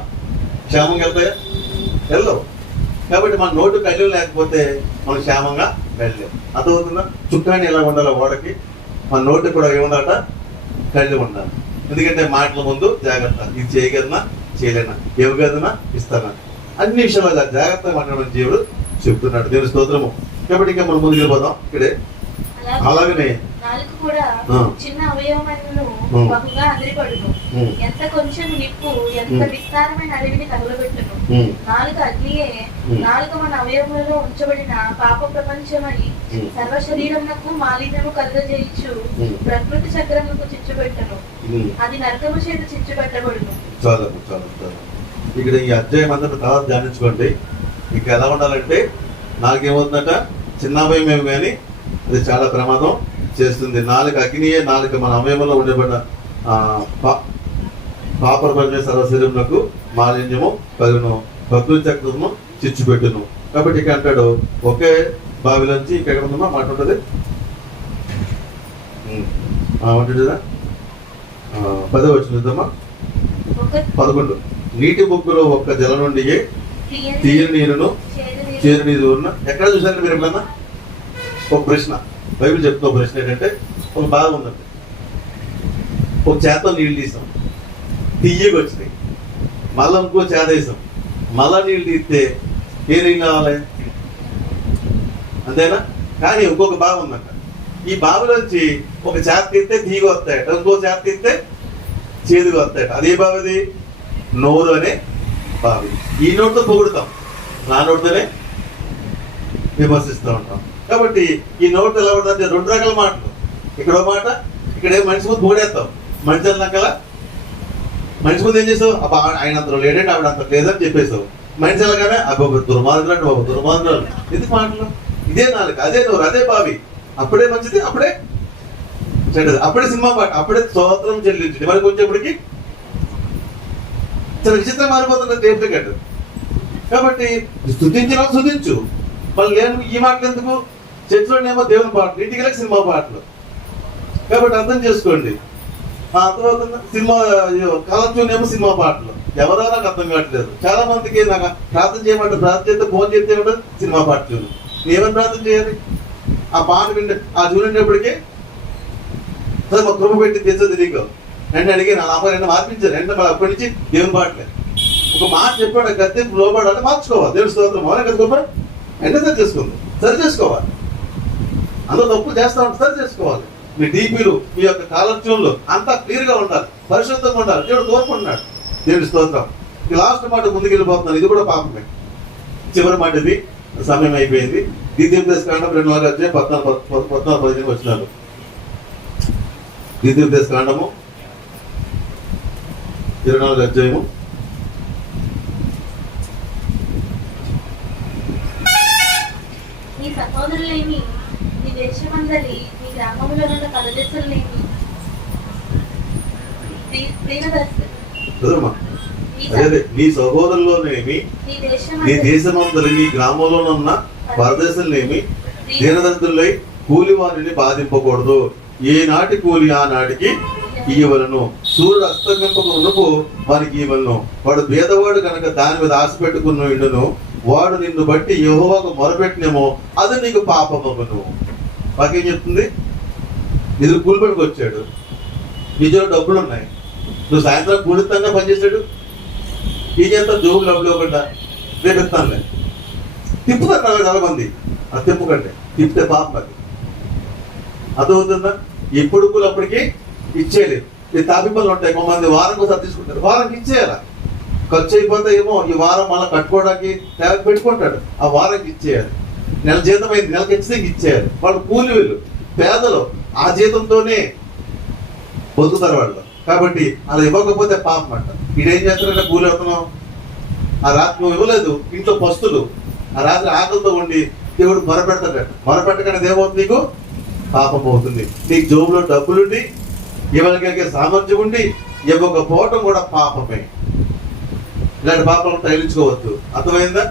క్షేమంగా వెళ్తాయా? వెళ్ళవు. కాబట్టి మన నోటు కళ్ళు లేకపోతే మనం క్షేమంగా వెళ్ళలేము. అర్థమవుతుందా? చుక్కాని ఎలా ఉండాలో ఓడకి, మన నోటు కూడా ఏముందట, కళ్ళు ఉండాలి. ఎందుకంటే మాటల ముందు జాగ్రత్త, ఇది చేయగలనా చేయలేనా, ఇవ్వగలనా ఇస్తానా, అన్ని విషయాలు జాగ్రత్తగా మాట్లాడమని దేవుడు చెప్తున్నాడు. దేవుని స్తోత్రము. కాబట్టి ఇంకా మనం ముందుకు వెళ్ళిపోదాం. ఇక్కడే అలాగనే నాలుగు కూడా చిన్న అవయవములను బహుగా అదిరిపడును, ఎంత కొంచెం నిప్పు ఎంత విస్తారమైన అడవిని తగులబెట్టును. నాలుగు అగ్నియే, నాలుగు మన అవయవములలో ఉంచబడిన పాప ప్రపంచమై సర్వ శరీరమునకు మాలిన్యము కలుగజేయచ్చు ప్రకృతి చక్రములకు చిచ్చుపెట్టను, అది నరకము చేత చిచ్చుపెట్టబడును. చాలా చాలా చాలా ఇక్కడ ఈ అధ్యాయం అంతా తర్వాత ధ్యానించుకోండి. మీకు ఎలా ఉండాలంటే, నాలుగేమవుతుందట, చిన్న అవయవం కానీ అది చాలా ప్రమాదం చేస్తుంది. నాలుగు అగ్నియే, నాలుగు మన అవయవంలో ఉండబడిన పాపరపడిన సర్వశరీరములకు మాలిన్యము కలుగును, ప్రకృతి చక్రము చిచ్చుపెట్టును. కాబట్టి ఇక్కడ అంటాడు, ఒకే బావిలోంచి ఇక్కడ ఉందమ్మా మాట ఉంటుంది, ఉంటుందా 10వ వచనం చూద్దామా. ఒక 11 నీటి బొక్కులో ఒక్క జల నుండి తీయని నీరును చేదు నీరు ఉన్న. ఎక్కడ చూసారంటే మీరు ఎప్పుడన్నా ఒక ప్రశ్న, బైబిల్ చెప్తున్న ప్రశ్న ఏంటంటే, ఒక బావి ఉందండి, ఒక చేత నీళ్ళు తీసాం, తీయగా వచ్చినాయి, మళ్ళీ ఇంకో చేత వేసాం, మళ్ళా నీళ్ళు తీస్తే ఏ నీళ్ళు కావాలి? అంతేనా? కానీ ఇంకొక బావి ఉందంట, ఈ బావిలోంచి ఒక చేత తీస్తే తీగ వస్తాయట, ఇంకో చేత తీస్తే చేదుగా వస్తాయట. అదే బావిది నోరు అనే బావి. ఈ నోటితో పొగుడుతాం, నా నోటితోనే విమర్శిస్తూ ఉంటాం. కాబట్టి ఈ నోటు ఎలా ఉంటుంది? 2 రకాల మాటలు, ఇక్కడో మాట, ఇక్కడే మనిషి ముందు పొగిడేస్తాం. మనిషి అన్నాకల మనిషి ముందు ఏం చేసావు? అబ్బా ఆయన అంత లేడంటే ఆవిడ అంత లేదని చెప్పేసావు. మనిషి అలాగానే అబ్బా దుర్మార్గులు అంటే బాబు దుర్మార్గులు. ఎందుకు మాటలు? ఇదే నాలుక, అదే నోరు, అదే బావి. అప్పుడే మంచిది, అప్పుడే చెడ్డది. అప్పుడే సినిమా పాట, అప్పుడే స్తోత్రం చెల్లించింది. మరి కొంచెంప్పటికి చాలా విచిత్రం మారిపోతున్నది దేవుడి గడ్డు. కాబట్టి స్తుతించిన స్తుతించు, మళ్ళీ లేని ఈ మాటలు ఎందుకు? చర్చిలోనేమో దేవుని పాటలు, ఇంటికి వెళ్ళక సినిమా పాటలు. కాబట్టి అర్థం చేసుకోండి. ఆ తర్వాత సినిమా కాలక్షేమో సినిమా పాటలు. ఎవరో నాకు అర్థం కావట్లేదు. చాలా మందికి నాకు ప్రార్థన చేయమంటారు, ప్రార్థన చేస్తే ఫోన్ చేస్తే ఉంటుంది సినిమా పాటలు. ఏమని ప్రార్థన చేయాలి? ఆ పాట వింటే ఆ చూడేటప్పటికే సరే మా కృప పెట్టి తెచ్చదు నీకు అంటే అడిగి నా అమ్మ రెండు మార్పించారు. అంటే మళ్ళీ అప్పటి నుంచి దేవుని పాటలే. ఒక మాట చెప్పాడు, గద్దెంపు లోపడాలి, మార్చుకోవాలి. దేవుని స్తోత్రం అవునా కదా గొప్ప అంటే సరి చేసుకుంది, సరి చేసుకోవాలి. అందులో తప్పులు చేస్తా ఉంటే సరి చేసుకోవాలి. మీ డీపీలు, మీ యొక్క కాలక్షేమంలో అంతా క్లియర్ గా ఉండాలి, పరిశుద్ధంగా ఉండాలి. దేవుడు కోరుకుంటున్నాడు. దేవుని స్తోత్రం. ఈ లాస్ట్ మాట ముందుకు వెళ్ళిపోతున్నాను, ఇది కూడా పాపమే. చివరి మాట ఇది, సమయం అయిపోయింది. ద్వితీయోపదేశ కాండం 2:14-15 వచ్చినారు. ద్వితీయోపదేశ కాండము 24 నీ సహోదరులేమి, నీ దేశమందలి, నీ గ్రామంలో ఉన్న పరదేశులేమి, అదే నీ సహోదరులోనేమి, నీ దేశమందలి, నీ గ్రామంలో ఉన్న పరదేశులనేమి దీనదరిద్రులై కూలి వారిని బాధింపకూడదు. ఏనాటి కూలి ఆనాటికి ఇయ్యవలను. సూర్యుడు అస్తమింపక మునుపు వారికి ఇవ్వలను. వాడు భేదవాడు కనుక దాని మీద ఆశ పెట్టుకున్న ఇండును. వాడు నిన్ను బట్టి యెహోవాకు మొరపెట్టినేమో అది నీకు పాపమగును. వాకేం చెప్తుంది? ఎదురు కూలి పనికి వచ్చాడు, నిజంలో డబ్బులు ఉన్నాయి, నువ్వు సాయంత్రం కూలితంగా పనిచేసాడు, ఈ చేత జోబులు డబ్బులు ఇవ్వకుండా రేపు ఇస్తానులే తిప్పుతారు చాలా మంది. అది తిప్పుకంటే తిప్పితే పాపం. అది అర్థమవుతుందా? ఎప్పుడు కూలి అప్పటికి ఇచ్చేయలేదు. ఈ తాపిపల్లు ఉంటాయి, కొంతమంది వారం ఒకసారి తీసుకుంటారు, వారానికి ఇచ్చేయాల. ఖర్చు అయిపోతే ఏమో ఈ వారం మళ్ళీ కట్టుకోవడానికి తేలకు పెట్టుకుంటాడు, ఆ వారానికి ఇచ్చేయాలి. నెల జీతం అయింది, నెలకి ఖచ్చితంగా ఇచ్చేయాలి. వాళ్ళు కూలి వీళ్ళు పేదలు, ఆ జీతంతోనే బతుకుతారు వాళ్ళు. కాబట్టి అలా ఇవ్వకపోతే పాపం అంట. ఇదేం చేస్తారంటే కూలి అవుతున్నాం, ఆ రాత్రి నువ్వు ఇవ్వలేదు, ఇంట్లో పస్తులు, ఆ రాత్రి ఆకలితో ఉండి దేవుడు మొరపెడతాడు. మొరపెట్టగానే ఏమవుతుంది? నీకు పాపం అవుతుంది. నీకు జోబులో డబ్బులుండి ఇవ్వగలిగే సామర్థ్యం ఉండి ఇవ్వకపోవటం కూడా పాపమే. ఇలాంటి పాపాలను తగిలించుకోవద్దు. అర్థమైందా?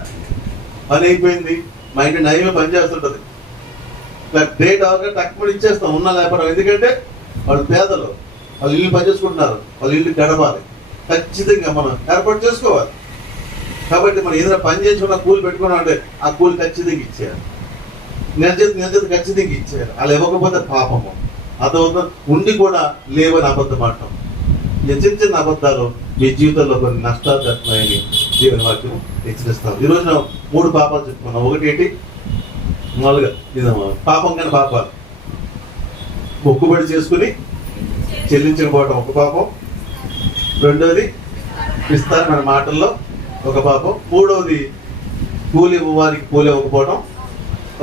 పని అయిపోయింది, మా ఇంటి నైవేద్యం పని చేస్తుంటది, డేట్ అవగానే తక్కువ ఇచ్చేస్తాం ఉన్నా లేకపోవడం. ఎందుకంటే వాళ్ళు పేదలు, వాళ్ళు ఇల్లు పని చేసుకుంటున్నారు, వాళ్ళు ఇల్లు గడపాలి. ఖచ్చితంగా మనం ఏర్పాటు చేసుకోవాలి. కాబట్టి మనం ఏదైనా పని చేసుకున్న కూలి పెట్టుకున్నాం అంటే ఆ కూలి ఖచ్చితంగా ఇచ్చేయాలి, నెల చేతి ఖచ్చితంగా ఇచ్చేయాలి. అలా ఇవ్వకపోతే పాపము. అదవుతా ఉండి కూడా లేవని అబద్ధం ఆడటం, చిన్న చిన్న అబద్ధాలు మీ జీవితంలో కొన్ని నష్టాలు జరుగుతున్నాయని దేవుని వాక్యం హెచ్చరిస్తాం. ఈరోజు 3 పాపాలు చెప్పుకున్నాం. ఒకటి ఏంటి? మామూలుగా పాపం కానీ పాపాలు, మొక్కుబడి చేసుకుని చెల్లించకపోవటం ఒక పాపం. రెండోది విస్తారమైన మాటల్లో ఒక పాపం. మూడవది కూలి వారికి కూలి ఇవ్వకపోవడం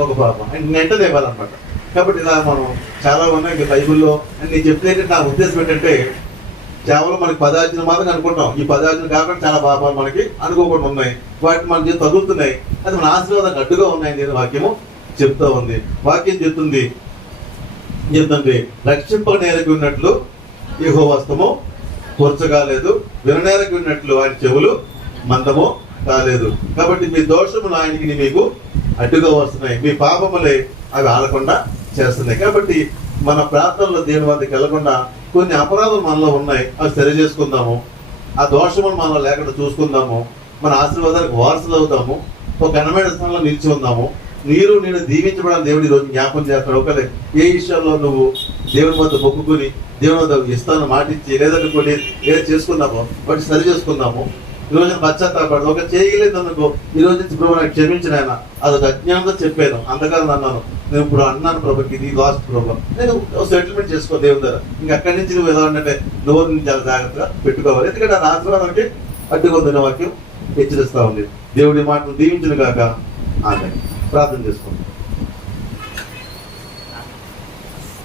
ఒక పాపం. వెంటనే ఇవ్వాలన్నమాట. కాబట్టి ఇలా మనం చాలా ఉన్నాయి బైబిల్లో. నేను చెప్తే నా ఉద్దేశం ఏంటంటే, కేవలం మనకి 10 ఆజ్ఞలు మాత్రం అనుకుంటాం. ఈ 10 ఆజ్ఞలు కాకుండా చాలా పాపాలు మనకి అనుకోకుండా ఉన్నాయి. వాటిని మనకి తగులుతున్నాయి, అది మన ఆశీర్వాదానికి అడ్డుగా ఉన్నాయని నేను వాక్యము చెప్తా ఉంది. వాక్యం చెప్తుంది రక్షింపనేరకు ఉన్నట్లు యెహోవా హస్తము కూర్చగాలేదు, విననేరకు ఉన్నట్లు ఆయన చెవులు మందము కాలేదు. కాబట్టి మీ దోషములు ఆయనకి మీకు అడ్డుగా వస్తున్నాయి, మీ పాపములే అవి ఆడకుండా చేస్తున్నాయి. కాబట్టి మన ప్రార్థనలో దేవుని వద్దకు వెళ్లకుండా కొన్ని అపరాధాలు మనలో ఉన్నాయి, అవి సరి చేసుకుందాము. ఆ దోషములు మనలో లేకుండా చూసుకుందాము. మన ఆశీర్వాదానికి వారసులు అవుతాము. ఒక ఘనమైన స్థానంలో నిలిచి ఉందాము. నేను దీవించబడాలని దేవుడు ఈరోజు జ్ఞాపకం చేస్తాడు. ఒకవేళ ఏ విషయాల్లో నువ్వు దేవుని వద్ద మొక్కుకుని దేవుని వద్ద ఇస్తాను మాటిచ్చి లేదంటే కొన్ని ఏదో చేసుకున్నామో వాటి సరి చేసుకుందాము. ఈ రోజున పశ్చాత్తాపడు. ఒక చేయలేదు అనుకో, ఈ రోజు నుంచి ప్రభు నాకు క్షమించిన ఆయన అదొక అజ్ఞానంతో చెప్పాను, అంతకాలం అన్నాను, నేను ఇప్పుడు అన్నాను ప్రభుకి ఇది లాస్ట్ ప్రభు, నేను సెటిల్మెంట్ చేసుకో దేవుని దగ్గర. ఇంక అక్కడి నుంచి నువ్వు ఎలా అంటే నోరు చాలా జాగ్రత్తగా పెట్టుకోవాలి. ఎందుకంటే అది ఆశీర్వాదానికి అడ్డుకొందిన వాక్యం హెచ్చరిస్తా ఉంది. దేవుడి మాటను దీవించిన గాక. ఆమె ప్రార్థన చేసుకోండి.